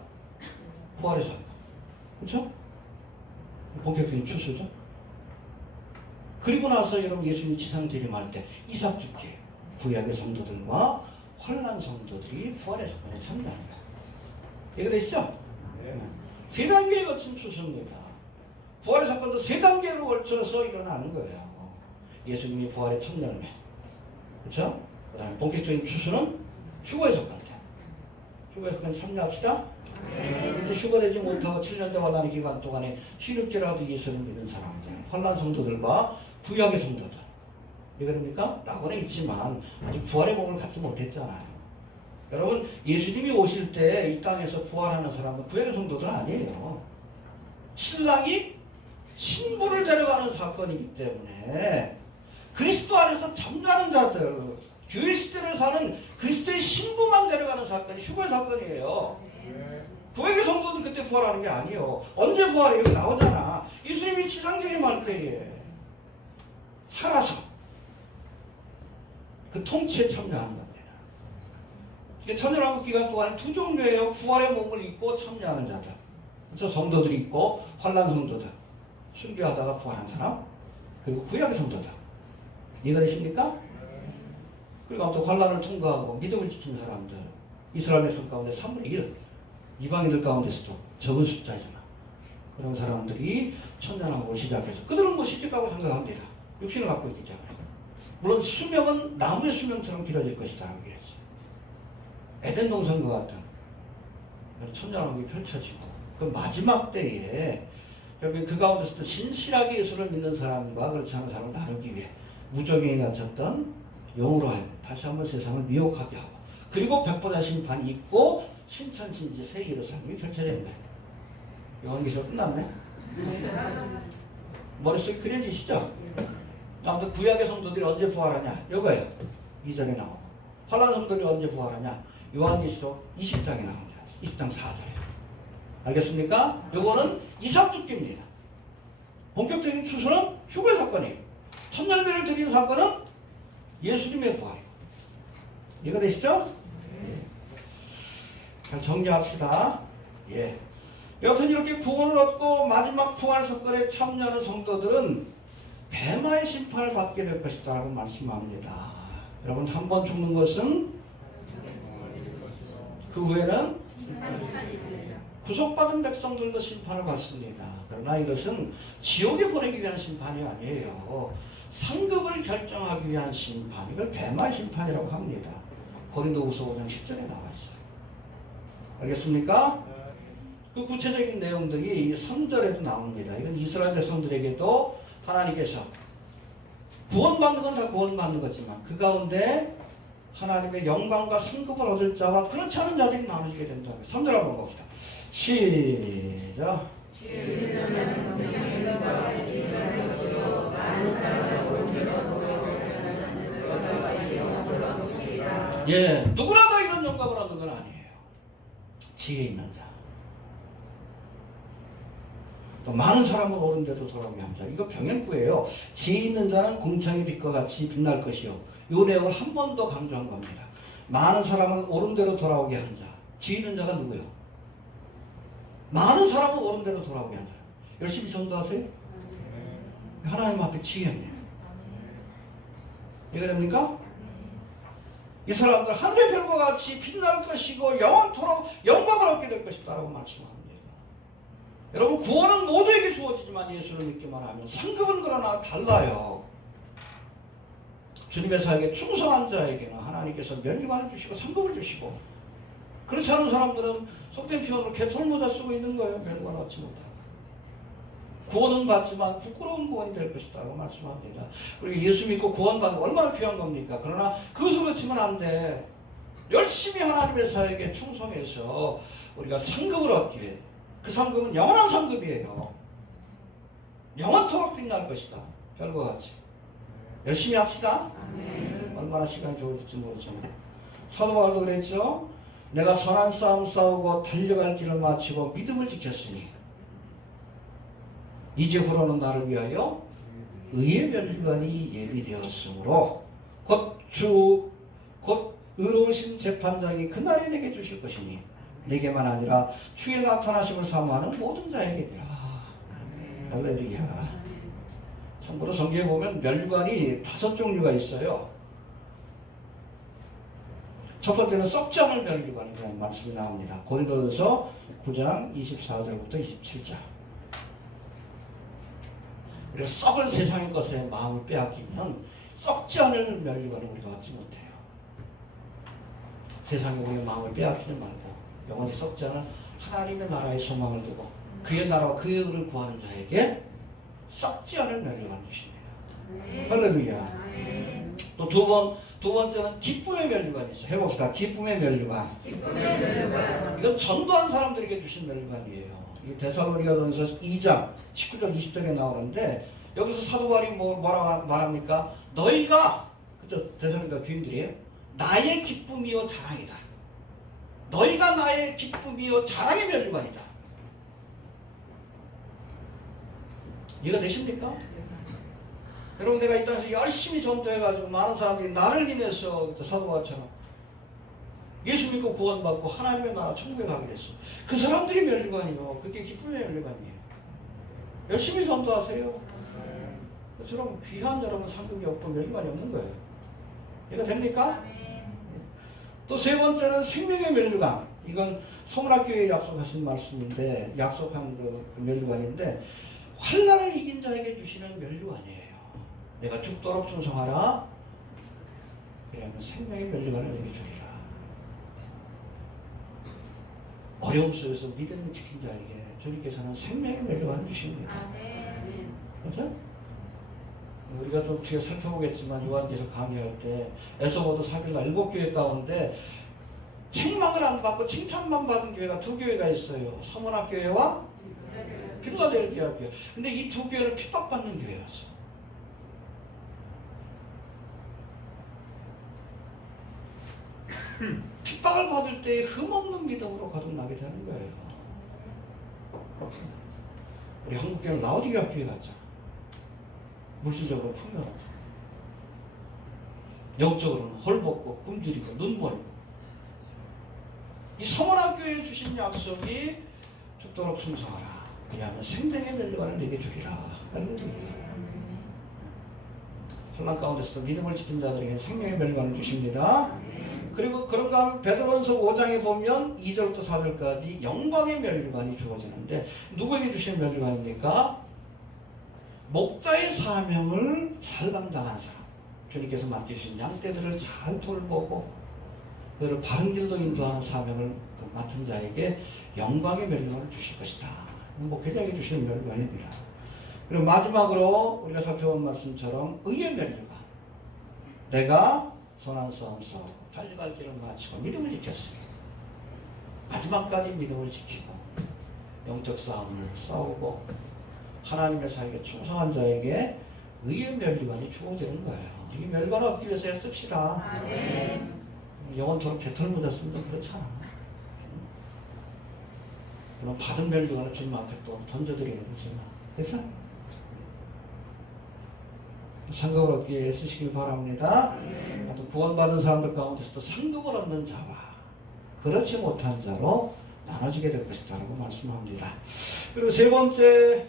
부활의 사건. 그렇죠? 본격적인 추수죠. 그리고 나서 여러분 예수님 지상재림할 때 이삭줍기 구약의 성도들과 환난 성도들이 부활의 사건에 참여하는 거예요. 이해되시죠? 네. 3단계에 거친 추수입니다. 부활의 사건도 3단계로 걸쳐서 일어나는 거예요. 예수님이 부활의 천열매. 그렇죠? 그 다음에 본격적인 추수는 휴거의 사건 때. 휴거의 사건에 참여합시다. 이제 휴거되지 못하고 7년대 환난의 기간 동안에 쉬는 예수를 믿는 사람들, 환난 성도들과 구약의 성도들. 왜 그럽니까? 낙원에 있지만 아직 부활의 몸을 갖지 못했잖아요. 여러분 예수님이 오실 때 이 땅에서 부활하는 사람은 구약의 성도들은 아니에요. 신랑이 신부를 데려가는 사건이기 때문에 그리스도 안에서 잠자는 자들, 교회 시대를 사는 그리스도의 신부만 데려가는 사건이 휴거의 사건이에요. 구약의 성도는 그때 부활하는 게 아니에요. 언제 부활해? 여기 나오잖아. 예수님이 지상재림할 때에 살아서 그 통치에 참여하는 겁니다. 천년왕국 기간 동안에 2 종류예요. 부활의 몸을 입고 참여하는 자들. 그래서 성도들이 있고 환난 성도들. 순교하다가 부활한 사람. 그리고 구약의 성도들. 이해가 되십니까? 그리고 아무튼 환난을 통과하고 믿음을 지킨 사람들. 이스라엘 백성 가운데 3분의 1. 이방인들 가운데서도 적은 숫자이잖아. 그런 사람들이 천년왕국을 시작해서 그들은 뭐 시집가고 생각합니다. 육신을 갖고 있기 때문에. 물론 수명은 나무의 수명처럼 길어질 것이다라고 얘기했어요. 에덴 동산과 같은 천년왕국이 펼쳐지고 그 마지막 때에 여기 그 가운데서도 신실하게 예수를 믿는 사람과 그렇지 않은 사람을 나누기 위해 무적행에 갇혔던 영으로 하여 다시 한번 세상을 미혹하게 하고 그리고 백보자 심판이 있고 신천신지 새 예루살렘이 펼쳐지는 거예요. 요한계시록 끝났네. 머릿속에 그려지시죠? 아무튼 구약의 성도들이 언제 부활하냐? 이거예요. 2절에 나오고 환란 성도들이 언제 부활하냐? 요한계시록 20장에 나옵니다. 20장 4절에. 알겠습니까? 요거는 이삭축기입니다. 본격적인 추수는 휴거의 사건이에요. 천년배를 드리는 사건은 예수님의 부활이에요. 이해가 되시죠? 예. 잘 정리합시다. 예. 여튼 이렇게 구원을 얻고 마지막 부활 사건에 참여하는 성도들은 뱀마의 심판을 받게 될 것이다라고 말씀합니다. 여러분 한 번 죽는 것은 그 후에는 구속받은 백성들도 심판을 받습니다. 그러나 이것은 지옥에 보내기 위한 심판이 아니에요. 상급을 결정하기 위한 심판, 이걸 뱀마의 심판이라고 합니다. 고린도후서 5장 10절에 나와 있어요. 알겠습니까? 그 구체적인 내용들이 3절에도 나옵니다. 이건 이스라엘 백성들에게도 하나님께서 구원받는 건 다 구원받는 거지만 그 가운데 하나님의 영광과 상급을 얻을 자와 그렇지 않은 자들이 나눠지게 된다. 3절 한번 봅시다. 시작. 예, 누구나 다 이런 영광을 얻는 건 아니에요. 지혜 있는 자. 또 많은 사람은 옳은 데도 돌아오게 한 자. 이거 병행구예요. 지혜 있는 자는 공창의 빛과 같이 빛날 것이요. 이 내용을 한 번 더 강조한 겁니다. 많은 사람은 옳은 대로 돌아오게 한 자. 지혜 있는 자가 누구요? 많은 사람은 옳은 대로 돌아오게 한 자. 열심히 전도하세요. 하나님 앞에 지혜입니다. 이해가 됩니까? 이 사람들 하늘의 별과 같이 빛날 것이고 영원토록 영광을 얻게 될 것이다 라고 말씀합니다. 여러분 구원은 모두에게 주어지지만 예수를 믿기만 하면 상급은 그러나 달라요. 주님의 사역에 충성한 자에게는 하나님께서 면류관을 주시고 상급을 주시고 그렇지 않은 사람들은 속된 표현으로 개털모자 쓰고 있는 거예요. 면류관을 얻지 못하고. 구원은 받지만 부끄러운 구원이 될 것이다 라고 말씀합니다. 그리고 예수 믿고 구원받는 거 얼마나 귀한 겁니까? 그러나 그것을 그치면 안 돼. 열심히 하나님의 사역에 충성해서 우리가 상급을 얻기 위해 그 상급은 영원한 상급이에요. 영원토록 빛날 것이다. 별과 같이. 열심히 합시다. 얼마나 시간이 좋을지 모르지만 사도 바울도 그랬죠. 내가 선한 싸움 싸우고 달려갈 길을 마치고 믿음을 지켰으니 이제후로는 나를 위하여 의의 면류관이 예비되었으므로 곧 의로우신 재판장이 그날에 내게 주실 것이니 내게만 아니라 주의 나타나심을 사모하는 모든 자에게니라. 할렐루야. 참고로 성경에 보면 면류관이 5종류가 있어요. 첫 번째는 썩지 않을 면류관이라는 말씀이 나옵니다. 고린도전서 9장 24절부터 27절. 그래서 썩을 세상의 것에 마음을 빼앗기면 썩지 않을 면류관을 우리가 얻지 못해요. 세상에 우리의 마음을 빼앗기지 말고 영원히 썩지 않은 하나님의 나라의 소망을 두고 그의 나라와 그의 의를 구하는 자에게 썩지 않을 면류관을 주십니다. 할렐루야. 또 두 번째는 기쁨의 면류관이 있어요. 해봅시다. 기쁨의 면류관. 이건 전도한 사람들에게 주신 면류관이에요. 이 데살로니가전서 2장 19절 20절에 나오는데 여기서 사도 바울이 뭐라고 말합니까? 너희가 그죠? 데살로니가 교인들이에요. 나의 기쁨이요 자랑이다. 너희가 나의 기쁨이요 자랑의 면류관이다. 이해가 되십니까? 여러분 내가 이 땅에서 열심히 전도해가지고 많은 사람들이 나를 인해서 사도 바울처럼 예수 믿고 구원받고 하나님의 나라 천국에 가게 됐어. 그 사람들이 면류관이요. 그게 기쁨의 면류관이에요. 열심히 전도하세요. 그처럼 귀한 여러분 상급이 없고 면류관이 없는 거예요. 이해가 됩니까? 또 세 번째는 생명의 면류관. 이건 소문학교에 약속하신 말씀인데 약속한 그 면류관인데 환난을 이긴 자에게 주시는 면류관이에요. 내가 죽도록 충성하라. 그리하면 생명의 면류관을 내게 주리라. 어려움 속에서 믿음을 지킨 자에게 주님께서는 생명의 면류관을 주십니다. 그렇죠? 우리가 좀 뒤에 살펴보겠지만 요한계시록 강의할 때 에스보드 사교가 7교회 가운데 책망을 안 받고 칭찬만 받은 교회가 2교회가 있어요. 서문학교회와 빌라델피아 교회. 근데 이 2교회는 핍박받는 교회였어. 핍박을 받을 때 흠없는 믿음으로 거듭나게 되는 거예요. 우리 한국교회는 라오디게아 교회 같잖아. 물질적으로 풍요하고 영적으로는 헐벗고 굶주리고 눈멀고. 이 서문학교에 주신 약속이 죽도록 순종하라. 왜냐하면 생명의 면류관을 내게 주리라. 혼란 가운데서도 믿음을 지킨 자들에게 생명의 면류관을 주십니다. 그리고 그런가 하면 베드로전서 5장에 보면 2절부터 4절까지 영광의 면류관이 주어지는데 누구에게 주시는 면류관입니까? 목자의 사명을 잘 감당한 사람, 주님께서 맡기신 양떼들을 잘 돌보고 그를 바른 길로 인도하는 사명을 맡은 자에게 영광의 면류관을 주실 것이다. 목회자에게 주시는 면류관입니다. 그리고 마지막으로 우리가 살펴본 말씀처럼 의의 면류관. 내가 선한 싸움 싸우고 달려갈 길을 마치고 믿음을 지켰으니 마지막까지 믿음을 지키고 영적 싸움을 싸우고 하나님의 사에게 충성한 자에게 의의 면류관이 주어지는 거예요. 이 면류관을 얻기 위해서 애씁시다. 영원토록 개털 묻었으면 좀 그렇잖아. 그럼 받은 면류관을 주님 앞에 또 던져드리는 거지만, 그래서 상급을 얻기 위해 애쓰시길 바랍니다. 또 구원받은 사람들 가운데서도 상급을 얻는 자와 그렇지 못한 자로 나눠지게 될 것이다라고 말씀합니다. 그리고 세 번째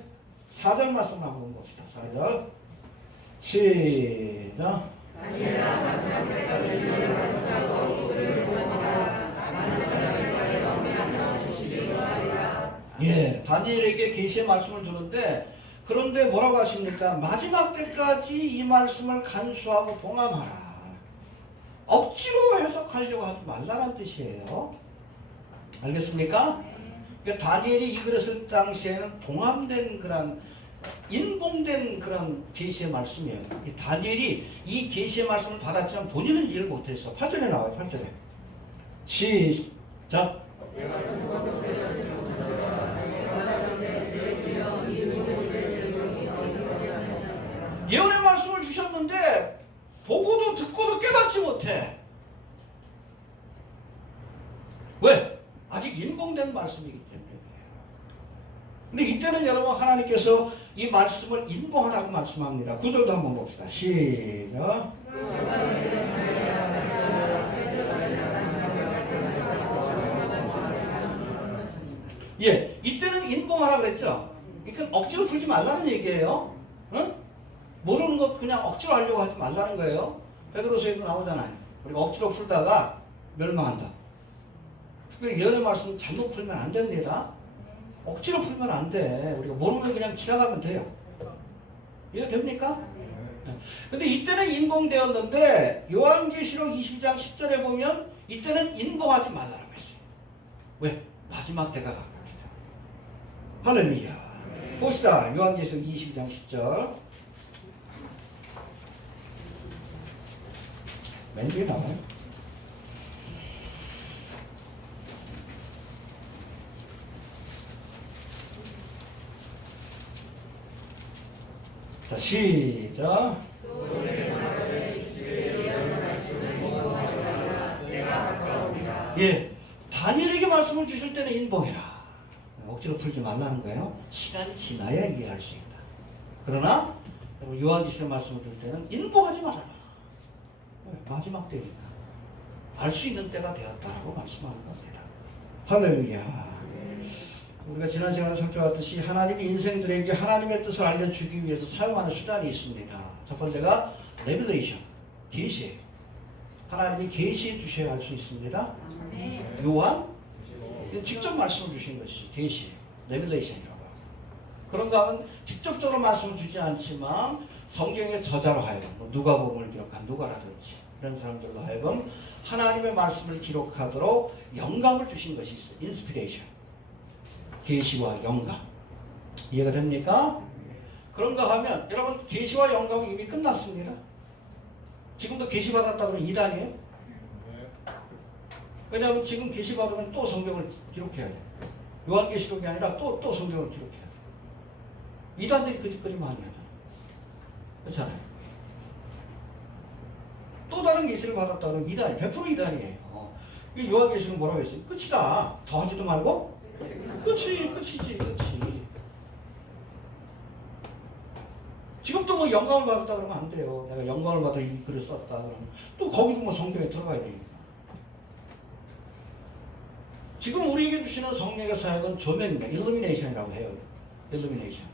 4절 말씀 한번 봅시다. 4절 시작. 아니라 마지막 때까지 이를 완수하고 그를 구원하라. 많은 사람의 말에 얽매하며 지식이 더하리라. 예, 다니엘에게 계시의 말씀을 주는데 그런데 뭐라고 하십니까? 마지막 때까지 이 말씀을 간수하고 봉함하라. 억지로 해석하려고 하지 말라는 뜻이에요. 알겠습니까? 그러니까 다니엘이 이 글을 쓸 당시에는 봉함된 그런 인봉된 그런 계시의 말씀이에요. 이 다니엘이 이 계시의 말씀을 받았지만 본인은 이해를 못했어. 8절에 나와요. 8절에 시작. 예언의 말씀을 주셨는데 보고도 듣고도 깨닫지 못해. 왜? 아직 인봉된 말씀이기 때문에. 근데 이때는 여러분 하나님께서 이 말씀을 인봉하라고 말씀합니다. 9절도 한번 봅시다. 시작. 예, 이때는 인봉하라고 그랬죠. 그러니까 억지로 풀지 말라는 얘기예요. 응? 모르는 것 그냥 억지로 하려고 하지 말라는 거예요. 베드로서에도 나오잖아요. 우리가 억지로 풀다가 멸망한다. 특별히 예언의 말씀 잘못 풀면 안 됩니다. 억지로 풀면 안 돼. 우리가 모르면 그냥 지나가면 돼요. 이해됩니까? 근데 이때는 인봉되었는데 요한계시록 22장 10절에 보면 이때는 인봉하지 말라고 했어요. 왜? 마지막 때가 가깝기 때문에. 할렐루야. 봅시다. 요한계시록 22장 10절. 맨 뒤에 나와요. 자, 시작. 예, 다니엘에게 말씀을 주실 때는 인봉해라. 억지로 풀지 말라는 거예요. 시간이 지나야 이해할 수 있다. 그러나 요한계시록 말씀을 줄 때는 인봉하지 말아라. 마지막 때니까 알 수 있는 때가 되었다라고 말씀하는 겁니다. 할렐루야. 우리가 지난 시간에 살펴봤듯이 하나님이 인생들에게 하나님의 뜻을 알려주기 위해서 사용하는 수단이 있습니다. 첫 번째가 레벨레이션, 계시. 하나님이 계시해 주셔야 할 수 있습니다. 요한 직접 말씀을 주신 것이 계시, 레벨레이션이라고 하고. 그런가 하면 직접적으로 말씀을 주지 않지만 성경의 저자로 하여금 누가복음을 기록한 누가라든지 이런 사람들로 하여금 하나님의 말씀을 기록하도록 영감을 주신 것이 있어요. 인스피레이션. 계시와 영감. 이해가 됩니까? 그런가 하면 여러분 계시와 영감은 이미 끝났습니다. 지금도 계시 받았다 그러면 이단이에요. 왜냐하면 지금 계시 받으면 또 성경을 기록해야 돼. 요한계시록이 아니라 또 성경을 기록해야 돼. 이단들이 그 짓거리 많이 하잖아요. 그렇잖아요. 또 다른 계시를 받았다 그러면 이단이 100% 이단이에요. 요한계시록 뭐라고 했어요? 끝이다. 더 하지도 말고 끝이지. 지금도 뭐 영감을 받았다 그러면 안 돼요. 내가 영감을 받아 이 글을 썼다 그러면 또 거기도 뭐 성경에 들어가야 되니까. 지금 우리에게 주시는 성령의 사역은 조명입니다. 일루미네이션이라고 해요. 일루미네이션.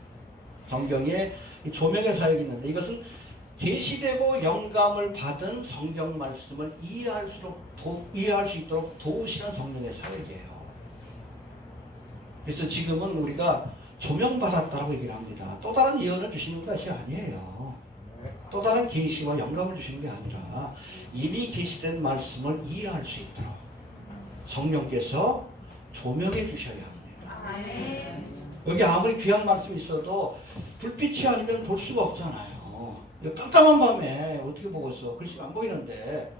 성경에 조명의 사역이 있는데 이것은 계시되고 영감을 받은 성경 말씀을 이해할 수 있도록 도우시는 성령의 사역이에요. 그래서 지금은 우리가 조명받았다라고 얘기를 합니다. 또 다른 예언을 주시는 것이 아니에요. 또 다른 계시와 영감을 주시는 게 아니라 이미 계시된 말씀을 이해할 수 있도록 성령께서 조명해 주셔야 합니다. 여기 아무리 귀한 말씀이 있어도 불빛이 아니면 볼 수가 없잖아요. 깜깜한 밤에 어떻게 보겠어? 글씨가 안 보이는데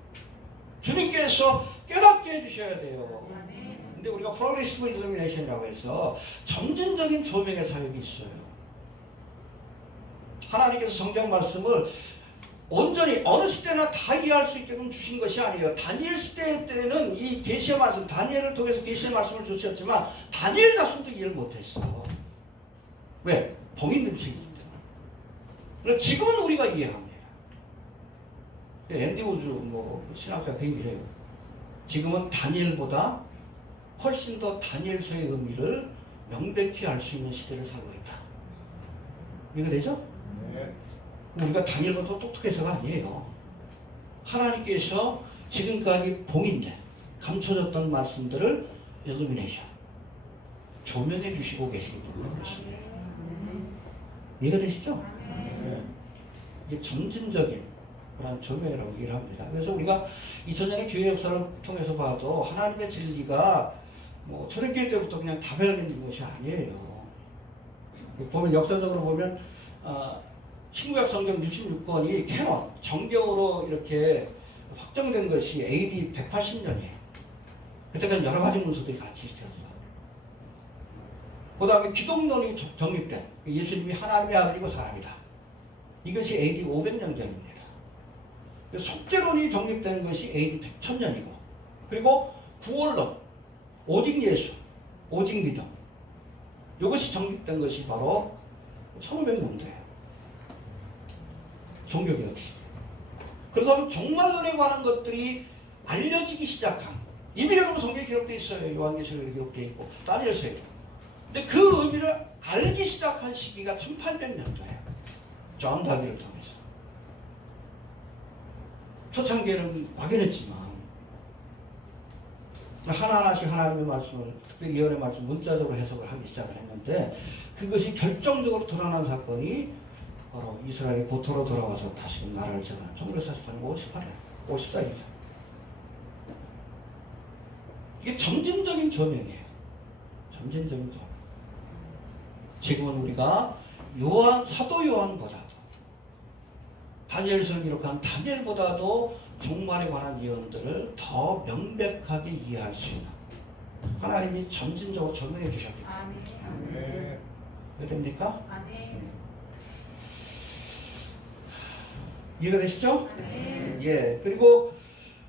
주님께서 깨닫게 해주셔야 돼요. 근데 우리가 프로그레시브 일루미네이션이라고 해서 점진적인 조명의 사역이 있어요. 하나님께서 성경 말씀을 온전히 어느 시대나 다 이해할 수 있게끔 주신 것이 아니에요. 다니엘 시대 때는 이 계시의 말씀, 다니엘을 통해서 계시의 말씀을 주셨지만 다니엘 자신도 이해를 못했어. 왜? 봉인된 책이기 때문에. 지금은 우리가 이해합니다. 앤디 우즈 신학자 그 얘기를 해요. 지금은 다니엘보다 훨씬 더 다니엘서의 의미를 명백히 알 수 있는 시대를 살고 있다. 이해가 되죠? 네. 우리가 다니엘보다 똑똑해서가 아니에요. 하나님께서 지금까지 봉인된 감춰졌던 말씀들을 일루미네이션 조명해 주시고 계시기 때문에 그렇습니다. 이해가 되시죠? 네. 이게 점진적인 그런 조명이라고 얘기를 합니다. 그래서 우리가 2000년의 교회 역사를 통해서 봐도 하나님의 진리가 뭐 초대교회 때부터 그냥 다 배워진 것이 아니에요. 보면 역사적으로 보면 신구약 성경 66권이 캐논, 정경으로 이렇게 확정된 것이 AD 180년이에요. 그때까지 여러 가지 문서들이 같이 있었어. 그 다음에 기독론이 정립된 예수님이 하나님의 아들이고 사람이다. 이것이 AD 500년 전입니다. 속죄론이 정립된 것이 AD 100년이고 그리고 구원론, 오직 예수, 오직 믿음 이것이 정립된 것이 바로 1500년대예요. 종교개혁 시. 그래서 종말론에 관한 것들이 알려지기 시작한 이미 여러분 성경에 기록되어 있어요. 요한계시록에 기록되어 있고 다니엘서에. 근데 그 의미를 알기 시작한 시기가 1800년도예요. 존 다비를 통해서. 초창기에는 막연했지만 하나하나씩 하나님의 말씀을 특별히 예언의 말씀 문자적으로 해석을 하기 시작을 했는데 그것이 결정적으로 드러난 사건이 바로 이스라엘이 고토로 돌아와서 다시금 나라를 정한 1948년 54일이죠. 이게 점진적인 조명이에요. 점진적인 조명. 지금은 우리가 사도 요한보다도 다니엘서를 기록한 다니엘보다도 종말에 관한 예언들을 더 명백하게 이해할 수 있는 하나님이 점진적으로 조명해 주셨기 때문에 왜 됩니까? 이해가 되시죠? 예. 그리고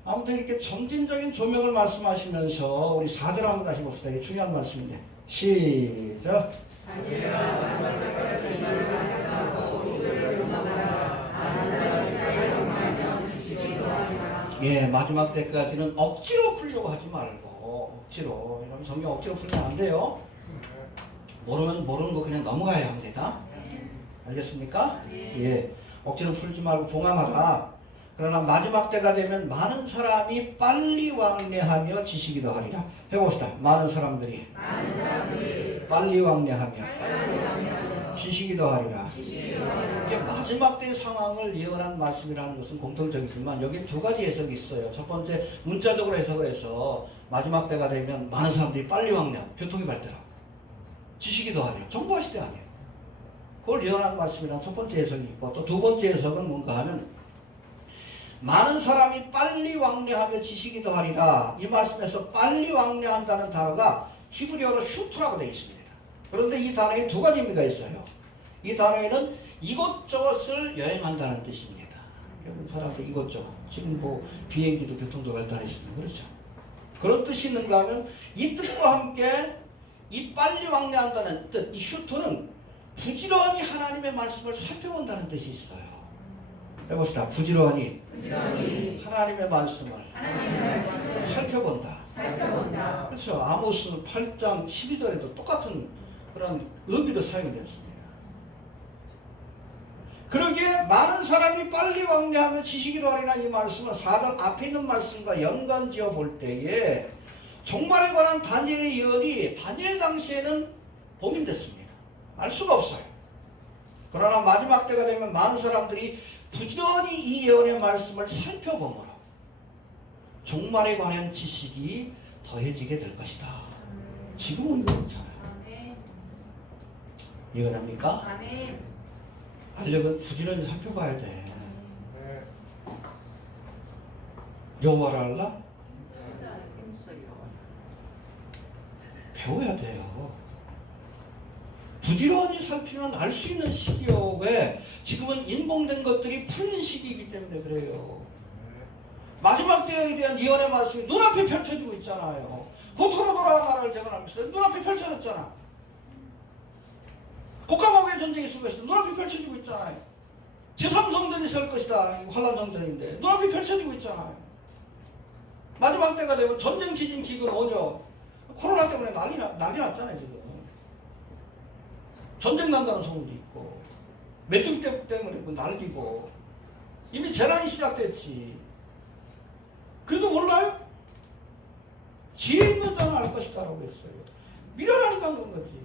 아무튼 이렇게 점진적인 조명을 말씀하시면서 우리 4절 한번 다시 봅시다. 이게 중요한 말씀인데 시작. 예, 마지막 때까지는 억지로 풀려고 하지 말고 억지로. 여러분 성경 억지로 풀면 안 돼요. 모르는 거 그냥 넘어가야 합니다. 알겠습니까? 예, 억지로 풀지 말고 봉함하라. 그러나 마지막 때가 되면 많은 사람이 빨리 왕래하며 지식이 더하리라. 해봅시다. 많은 사람들이 빨리 왕래하며 지식이 더하리라. 이게 마지막 때 상황을 예언한 말씀이라는 것은 공통적이지만 여기 두 가지 해석이 있어요. 첫 번째 문자적으로 해석을 해서 마지막 때가 되면 많은 사람들이 빨리 왕래하고 교통이 발달하고 지식이 더하리라. 정보화 시대 아니에요. 그걸 예언한 말씀이라는 첫 번째 해석이 있고 또 두 번째 해석은 뭔가 하면 많은 사람이 빨리 왕래하며 지식이 더하리라. 이 말씀에서 빨리 왕래한다는 단어가 히브리어로 슈트라고 되어 있습니다. 그런데 이 단어에 두 가지 의미가 있어요. 이 단어에는 이곳저곳을 여행한다는 뜻입니다. 여러분 사람들 이곳저곳 지금 뭐 비행기도 교통도 발달했습니다. 그렇죠? 그런 뜻이 있는가 하면 이 뜻과 함께 이 빨리 왕래한다는 뜻, 이 슈트는 부지런히 하나님의 말씀을 살펴본다는 뜻이 있어요. 해봅시다. 부지런히 하나님의 말씀을 살펴본다. 그렇죠. 아모스 8장 12절에도 똑같은 그런 의미로 사용이 되었습니다. 그러기에 많은 사람이 빨리 왕래하며 지식이 더하리라 이 말씀은 4장 앞에 있는 말씀과 연관지어 볼 때에 종말에 관한 다니엘의 예언이 다니엘 당시에는 봉인됐습니다. 알 수가 없어요. 그러나 마지막 때가 되면 많은 사람들이 부지런히 이 예언의 말씀을 살펴보므로 종말에 관한 지식이 더해지게 될 것이다. 지금은 그렇잖아요. 이해됩니까? 알려면 부지런히 살펴봐야 돼. 여호와를 알라? 배워야 돼요. 부지런히 살피면 알 수 있는 시기요. 왜? 지금은 인공된 것들이 풀린 시기이기 때문에 그래요. 마지막 때에 대한 예언의 말씀이 눈앞에 펼쳐지고 있잖아요. 도토로 돌아와 나라를 재건하면서 눈앞에 펼쳐졌잖아. 곡간마구의 전쟁이 있을 것이다. 눈앞에 펼쳐지고 있잖아요. 제3성전이 설 것이다. 환란성전인데 눈앞에 펼쳐지고 있잖아요. 마지막 때가 되면 전쟁, 지진, 기근, 원효 코로나 때문에 난리 났잖아요. 지금 전쟁 난다는 소문도 있고 메뚜기 때문에 난리고 이미 재난이 시작됐지. 그래도 몰라요? 지혜 있는 자는 알 것이다 라고 했어요. 미련하니까 그런 거지.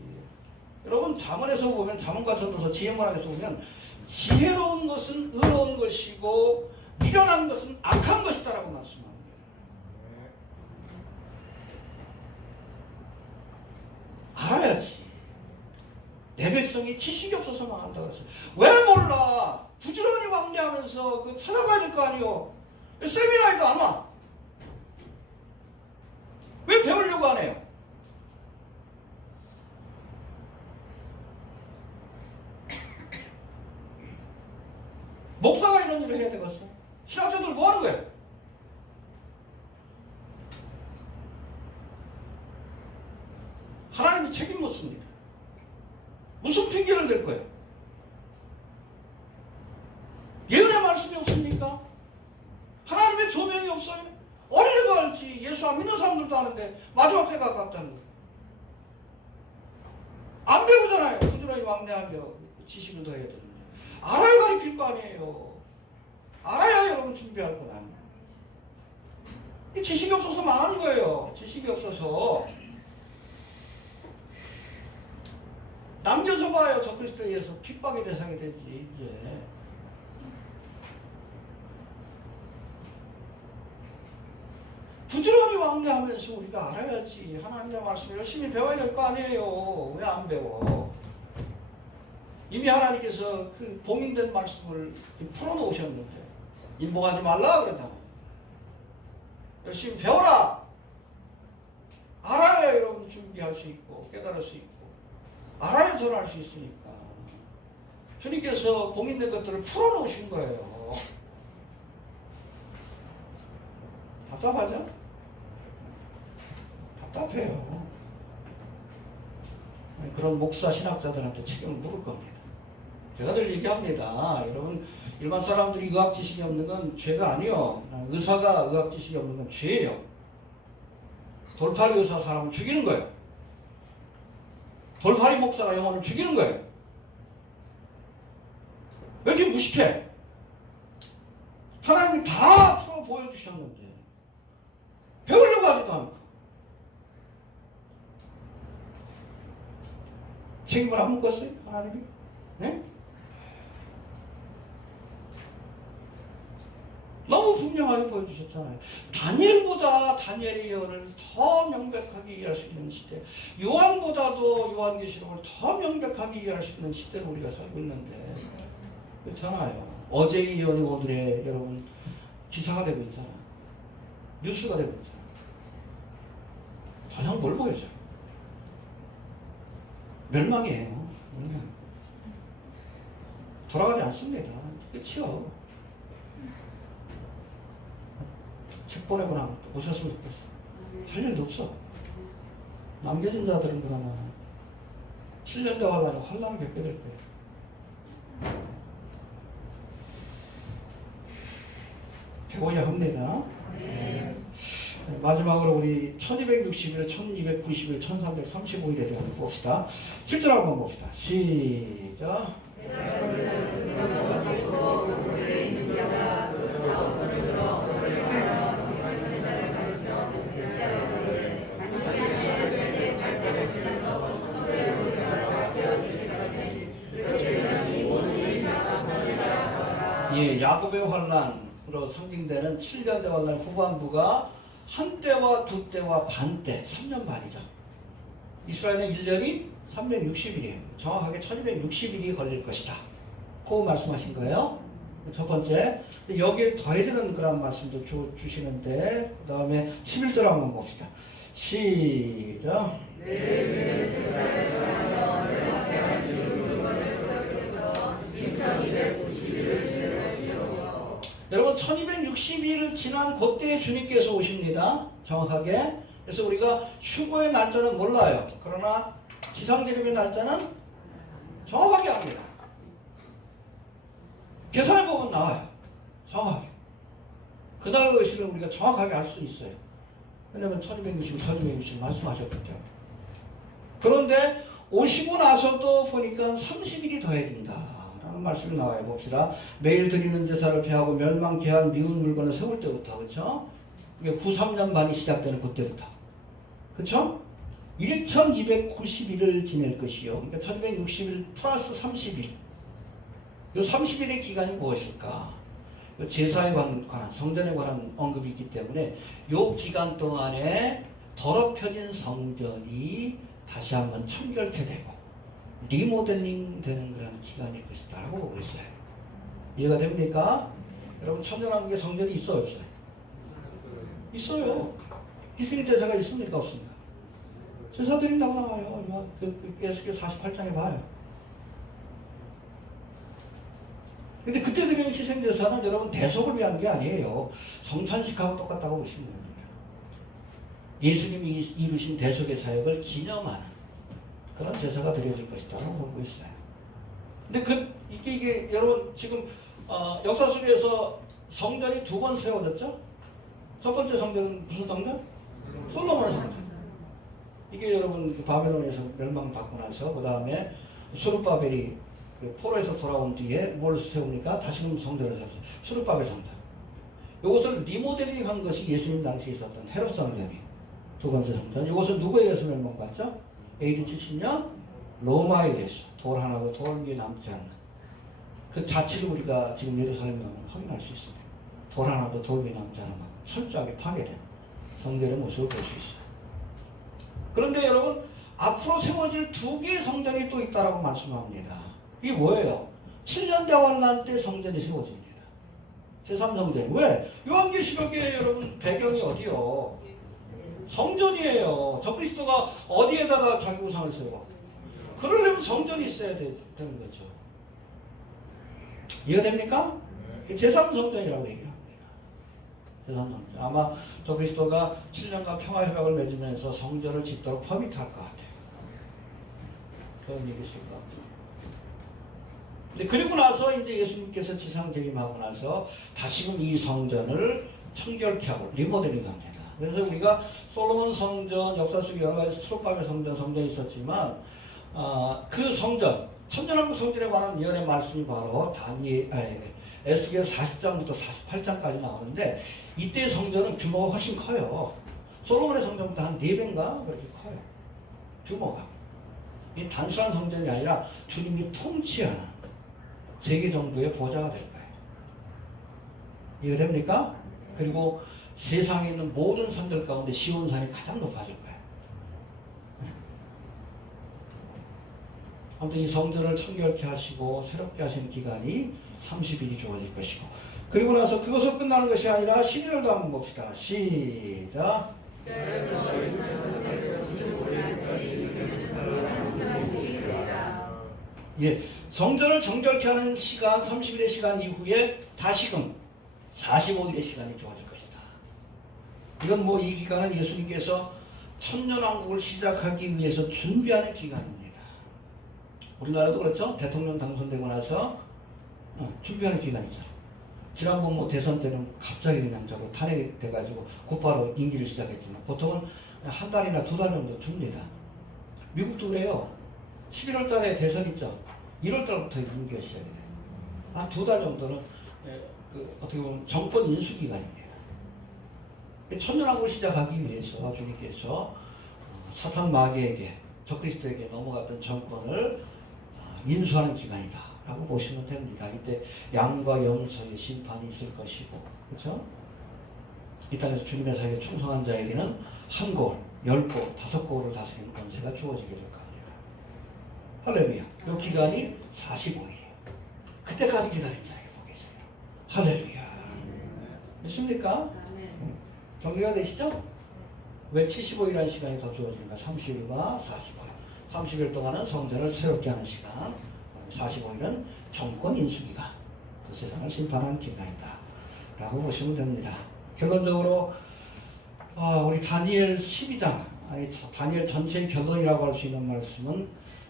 여러분 잠언에서 보면 잠언과 전도서 지혜문학에서 보면 지혜로운 것은 의로운 것이고 미련한 것은 악한 것이다 라고 말씀합니다. 알아야지. 내 백성이 지식이 없어서 망한다고 했어요. 왜 몰라? 부지런히 왕래하면서 그 찾아봐야 될 거 아니요. 세미나에도 안 와. 왜 배우려고 안 해요? 목사가 이런 일을 해야 되겠어? 신학자들 뭐 하는 거예요? 하나님이 책임 묻습니다. 무슨 핑계를 댈 거예요? 예언의 말씀이 없습니까? 하나님의 조명이 없어요? 어린애도 알지. 예수 안 믿는 사람들도 아는데 마지막 때가 가깝다는 거예요. 안 배우잖아요. 부지런히 왕래하며 지식을 더해야 되는데. 알아야 가르칠 거 아니에요. 알아야 여러분 준비할 건 아니에요. 이 지식이 없어서 망하는 거예요. 지식이 없어서. 남겨서 봐요. 저 그리스도에 의해서 핍박의 대상이 되지. 이제. 부지런히 왕래하면서 우리가 알아야지. 하나님의 말씀을 열심히 배워야 될 거 아니에요. 왜 안 배워? 이미 하나님께서 그 봉인된 말씀을 풀어놓으셨는데 인복하지 말라 그러잖아요. 열심히 배워라. 알아야 여러분 준비할 수 있고 깨달을 수 있고 알아야 전할 수 있으니까 주님께서 봉인된 것들을 풀어놓으신 거예요. 답답하죠? 답답해요. 그런 목사 신학자들한테 책임을 물을 겁니다. 제가 늘 얘기합니다. 여러분 일반 사람들이 의학 지식이 없는 건 죄가 아니요. 의사가 의학 지식이 없는 건 죄예요. 돌팔이 의사 사람을 죽이는 거예요. 돌팔이 목사가 영혼을 죽이는 거예요. 왜 이렇게 무식해? 하나님이 다 풀어 보여주셨는데 배우려고 하지도 않고 책임을 안 묻겠어요? 하나님이? 네? 너무 분명하게 보여주셨잖아요. 다니엘보다 다니엘의 예언을 더 명백하게 이해할 수 있는 시대, 요한보다도 요한계시록을 더 명백하게 이해할 수 있는 시대로 우리가 살고 있는데, 그렇잖아요. 어제의 예언이 오늘의 여러분 기사가 되고 있잖아요. 뉴스가 되고 있잖아요. 전혀 뭘 보여줘요? 멸망이에요. 돌아가지 않습니다. 끝이요. 책 보내고 나면 오셨으면 좋겠어. 할 일도 없어. 남겨진 자들은 그러나 7년 대화가 환란을 겪게 될 거예요. 배워야 합니다. 네. 마지막으로 우리 1260일, 1290일, 1335일에 대해 봅시다. 7절 한번 봅시다. 시작. 예, 야곱의 환란으로 상징되는 7년대 환란 후반부가 한때와 두때와 반때, 3년 반이죠. 이스라엘의 1년이 360일이에요. 정확하게 1260일이 걸릴 것이다. 그 말씀하신 거예요. 첫 번째. 여기에 더해지는 그런 말씀도 주시는데, 그 다음에 11절 한번 봅시다. 시작. 여러분 1260일을 지난 그때에 주님께서 오십니다. 정확하게. 그래서 우리가 휴거의 날짜는 몰라요. 그러나 지상재림의 날짜는 정확하게 압니다. 계산해 보면 나와요. 정확하게. 그날 것을 우리가 정확하게 알 수 있어요. 왜냐하면 1260 말씀하셨기 때문에. 그런데 오시고 나서도 보니까 30일이 더해진다. 말씀이 나와요. 봅시다. 매일 드리는 제사를 피하고 멸망, 개한, 미운 물건을 세울 때부터, 그렇죠? 이게 93년 반이 시작되는 그때부터, 그렇죠? 1290일을 지낼 것이요. 그러니까 1260일 플러스 30일. 이 30일의 기간이 무엇일까? 제사에 관한, 성전에 관한 언급이 있기 때문에 이 기간 동안에 더럽혀진 성전이 다시 한번 청결케 되고 리모델링 되는 그런 기간일 것이다 라고 보고 있어요. 이해가 됩니까? 여러분 천년왕국에 성전이 있어요? 없어요? 있어요. 희생제사가 있습니까? 없습니까? 제사 드린다고 나와요. 에스겔 48장에 봐요. 근데 그때 드리는 희생제사는 여러분 대속을 위한 게 아니에요. 성찬식하고 똑같다고 보시면 됩니다. 예수님이 이루신 대속의 사역을 기념하는 그런 제사가 드려질 것이다 라고 보고 있어요. 근데 이게 여러분 지금 역사 속에서 성전이 두 번 세워졌죠? 첫 번째 성전은 무슨 성전? 솔로몬 성전. 이게 여러분 바벨론에서 멸망받고 나서 그 다음에 수르바벨이 포로에서 돌아온 뒤에 뭘 세웁니까? 다시금 성전을 세웠어요. 수르바벨 성전. 이것을 리모델링한 것이 예수님 당시에 있었던 헤롯 성전이 두 번째 성전. 이것은 누구에 의해서 멸망받죠? AD 70년 로마에 의해서 돌 하나도 돌 위에 남지 않는 그 자체를 우리가 지금 예루살렘에 확인할 수 있습니다. 돌 하나도 돌 위에 남지 않은 철저하게 파괴된 성전의 모습을 볼 수 있어요. 그런데 여러분 앞으로 세워질 두 개의 성전이 또 있다라고 말씀합니다. 이게 뭐예요? 7년 대환란 때 성전이 세워집니다. 제3성전. 왜? 요한계시록에 여러분 배경이 어디요? 성전이에요. 적그리스도가 어디에다가 자기 우상을 세워? 그러려면 성전이 있어야 되는 거죠. 이해가 됩니까? 제3성전이라고 얘기합니다. 제3성전. 아마 적그리스도가 7년간 평화협약을 맺으면서 성전을 짓도록 퍼밋할 것 같아요. 그런 얘기 있을 것 같아요. 근데 그리고 나서 이제 예수님께서 지상재림하고 나서 다시금 이 성전을 청결케 하고 리모델링합니다. 그래서 우리가 솔로몬 성전, 역사 속에 여러 가지 수록감의 성전이 있었지만 그 성전, 천년왕국 성전에 관한 예언의 말씀이 바로 에스겔 40장부터 48장까지 나오는데 이때 성전은 규모가 훨씬 커요. 솔로몬의 성전보다 한 4배인가 그렇게 커요. 규모가. 이 단순한 성전이 아니라 주님이 통치하는 세계 정부의 보좌가 될 거예요. 이해됩니까? 그리고 세상에 있는 모든 산들 가운데 시온산이 가장 높아질 거예요. 아무튼 이 성전을 청결케 하시고 새롭게 하시는 기간이 30일이 주어질 것이고, 그리고 나서 그것으로 끝나는 것이 아니라 12절도 한번 봅시다. 시작. 예, 성전을 정결케 하는 시간 30일의 시간 이후에 다시금 45일의 시간이 주어질 것이다. 이건 뭐 이 기간은 예수님께서 천년왕국을 시작하기 위해서 준비하는 기간입니다. 우리나라도 그렇죠. 대통령 당선되고 나서 준비하는 기간이죠. 지난번 뭐 대선 때는 갑자기 그냥 저거 탄핵이 돼가지고 곧바로 임기를 시작했지만 보통은 한 달이나 두 달 정도 줍니다. 미국도 그래요. 11월 달에 대선 있죠. 1월 달부터 임기가 시작이 돼요. 한 두 달 정도는 어떻게 보면 정권 인수 기간입니다. 천년왕국을 시작하기 위해서 주님께서 사탄 마귀에게 적그리스도에게 넘어갔던 정권을 인수하는 기간이다 라고 보시면 됩니다. 이때 양과 염소의 심판이 있을 것이고, 그렇죠? 이 땅에서 주님의 사역에 충성한 자에게는 한 골, 10골, 5골을 다스리는 권세가 주어지게 될 겁니다. 할렐루야. 이 기간이 45일이에요. 그때까지 기다린 자에게 복 있어요. 할렐루야. 믿습니까? 정리가 되시죠? 왜 75일이라는 시간이 더 주어지는가? 30일과 45일. 30일 동안은 성전을 새롭게 하는 시간, 45일은 정권 인수기간, 그 세상을 심판하는 기간이다 라고 보시면 됩니다. 결론적으로 우리 다니엘 12장, 다니엘 전체의 결론이라고 할 수 있는 말씀은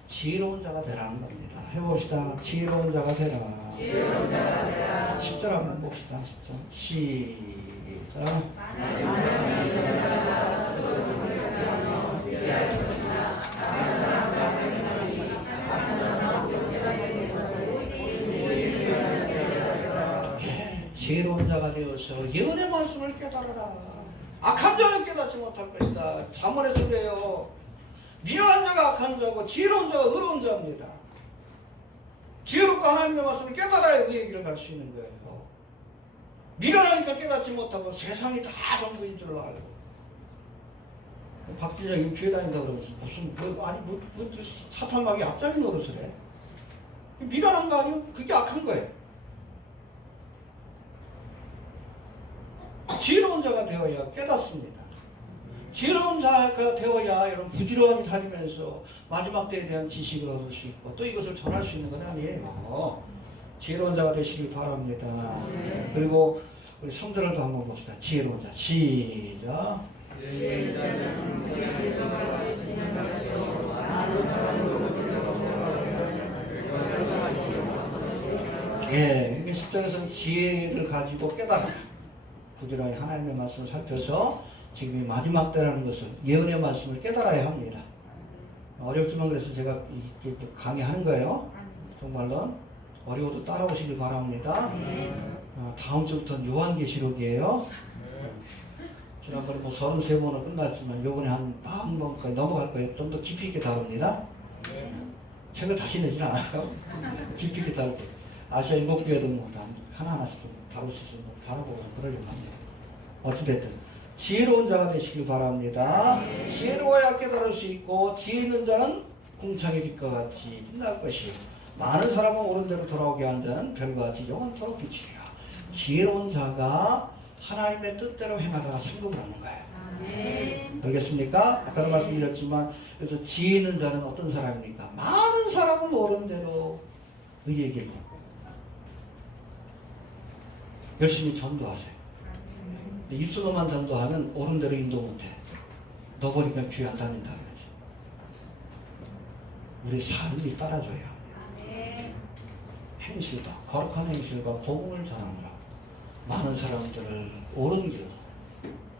지혜로운 자가 되라는 겁니다. 해봅시다. 지혜로운 자가 되라. 지혜로운 자가 되라. 10절 한번 봅시다. 10절. 시작. 지혜로운 자가 되어서 예언의 말씀을 깨달아라. 악한 자는 깨닫지 못할 것이다. 잠언에서 그래요. 미련한 자가 악한 자고 지혜로운 자가 의로운 자입니다. 지혜롭고 하나님의 말씀을 깨달아야 그 얘기를 갈 수 있는 거예요. 미련하니까 깨닫지 못하고 세상이 다 전부인 줄 알고. 박진영이 교회 다닌다 그러면서 무슨 사탄마귀 앞자리 노릇을 해. 미련한 거 아니요? 그게 악한 거예요. 지혜로운 자가 되어야 깨닫습니다. 지혜로운 자가 되어야 여러분 부지런히 다니면서 마지막 때에 대한 지식을 얻을 수 있고 또 이것을 전할 수 있는 건 아니에요. 지혜로운 자가 되시길 바랍니다. 그리고 우리 성전을도 한번 봅시다. 지혜로운 자. 시작. 예, 이게 10절에서는 지혜를 가지고 깨달아. 부지런히 하나님의 말씀을 살펴서 지금이 마지막 때라는 것을 예언의 말씀을 깨달아야 합니다. 어렵지만 그래서 제가 이렇게 강의하는 거예요. 정말로 어려워도 따라오시길 바랍니다. 다음 주부터는 요한계시록이에요. 지난번에 뭐 33번은 끝났지만 요번에 한 40번까지 넘어갈 거예요. 좀 더 깊이 있게 다룹니다. 책을 다시 내진 않아요. 깊이 있게 다룰 때 아시아 일곱교회도 뭐 하나하나씩 다룰 수 있으면 다루고 그러려고 합니다. 어찌됐든 지혜로운 자가 되시길 바랍니다. 지혜로워야 깨달을 수 있고 지혜 있는 자는 궁창의 빛과 같이 빛날 것이요 많은 사람은 옳은 대로 돌아오게 하는 자는 별과 같이 영원토록 빛이라. 지혜로운 자가 하나님의 뜻대로 행하다가 상급을 얻는 거예요. 알겠습니까? 아까도 말씀드렸지만 그래서 지혜 있는 자는 어떤 사람입니까? 많은 사람은 옳은 대로 의의 길로 열심히 전도하세요. 입술로만 전도하면 옳은 대로 인도 못해. 너 보니까 교회 안 다닌다 그러지. 우리 삶이 따라줘야 합니다. 행실과 거룩한 행실과 복음을 전하느라 많은 사람들을 옳은 길로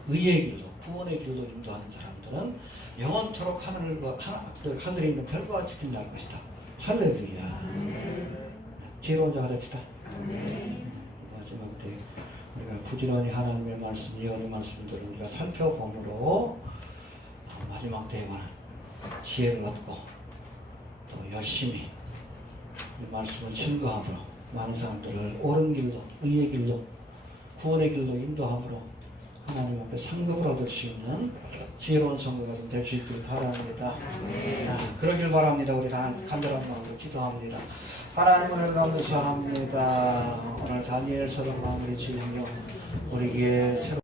의의 길로 구원의 길로 인도하는 사람들은 영원토록 하늘에 있는 별과 같이 빛날 것이다. 할렐루야. 지혜로운 자가 됩시다. 마지막 때 우리가 부지런히 하나님의 말씀, 예언의 말씀들을 우리가 살펴봄으로 마지막 때에 관한 지혜를 얻고 또 열심히 이 말씀을 증거함으로 많은 사람들을 옳은 길로, 의의 길로, 구원의 길로 인도함으로 하나님 앞에 상급을 얻을 수 있는 지혜로운 성도가 될 수 있길 바랍니다. 그러길 바랍니다. 우리 다 간절한 마음으로 기도합니다. 하나님을 감사합니다. 오늘 다니엘서로 마무리 지으며 우리에게 새로운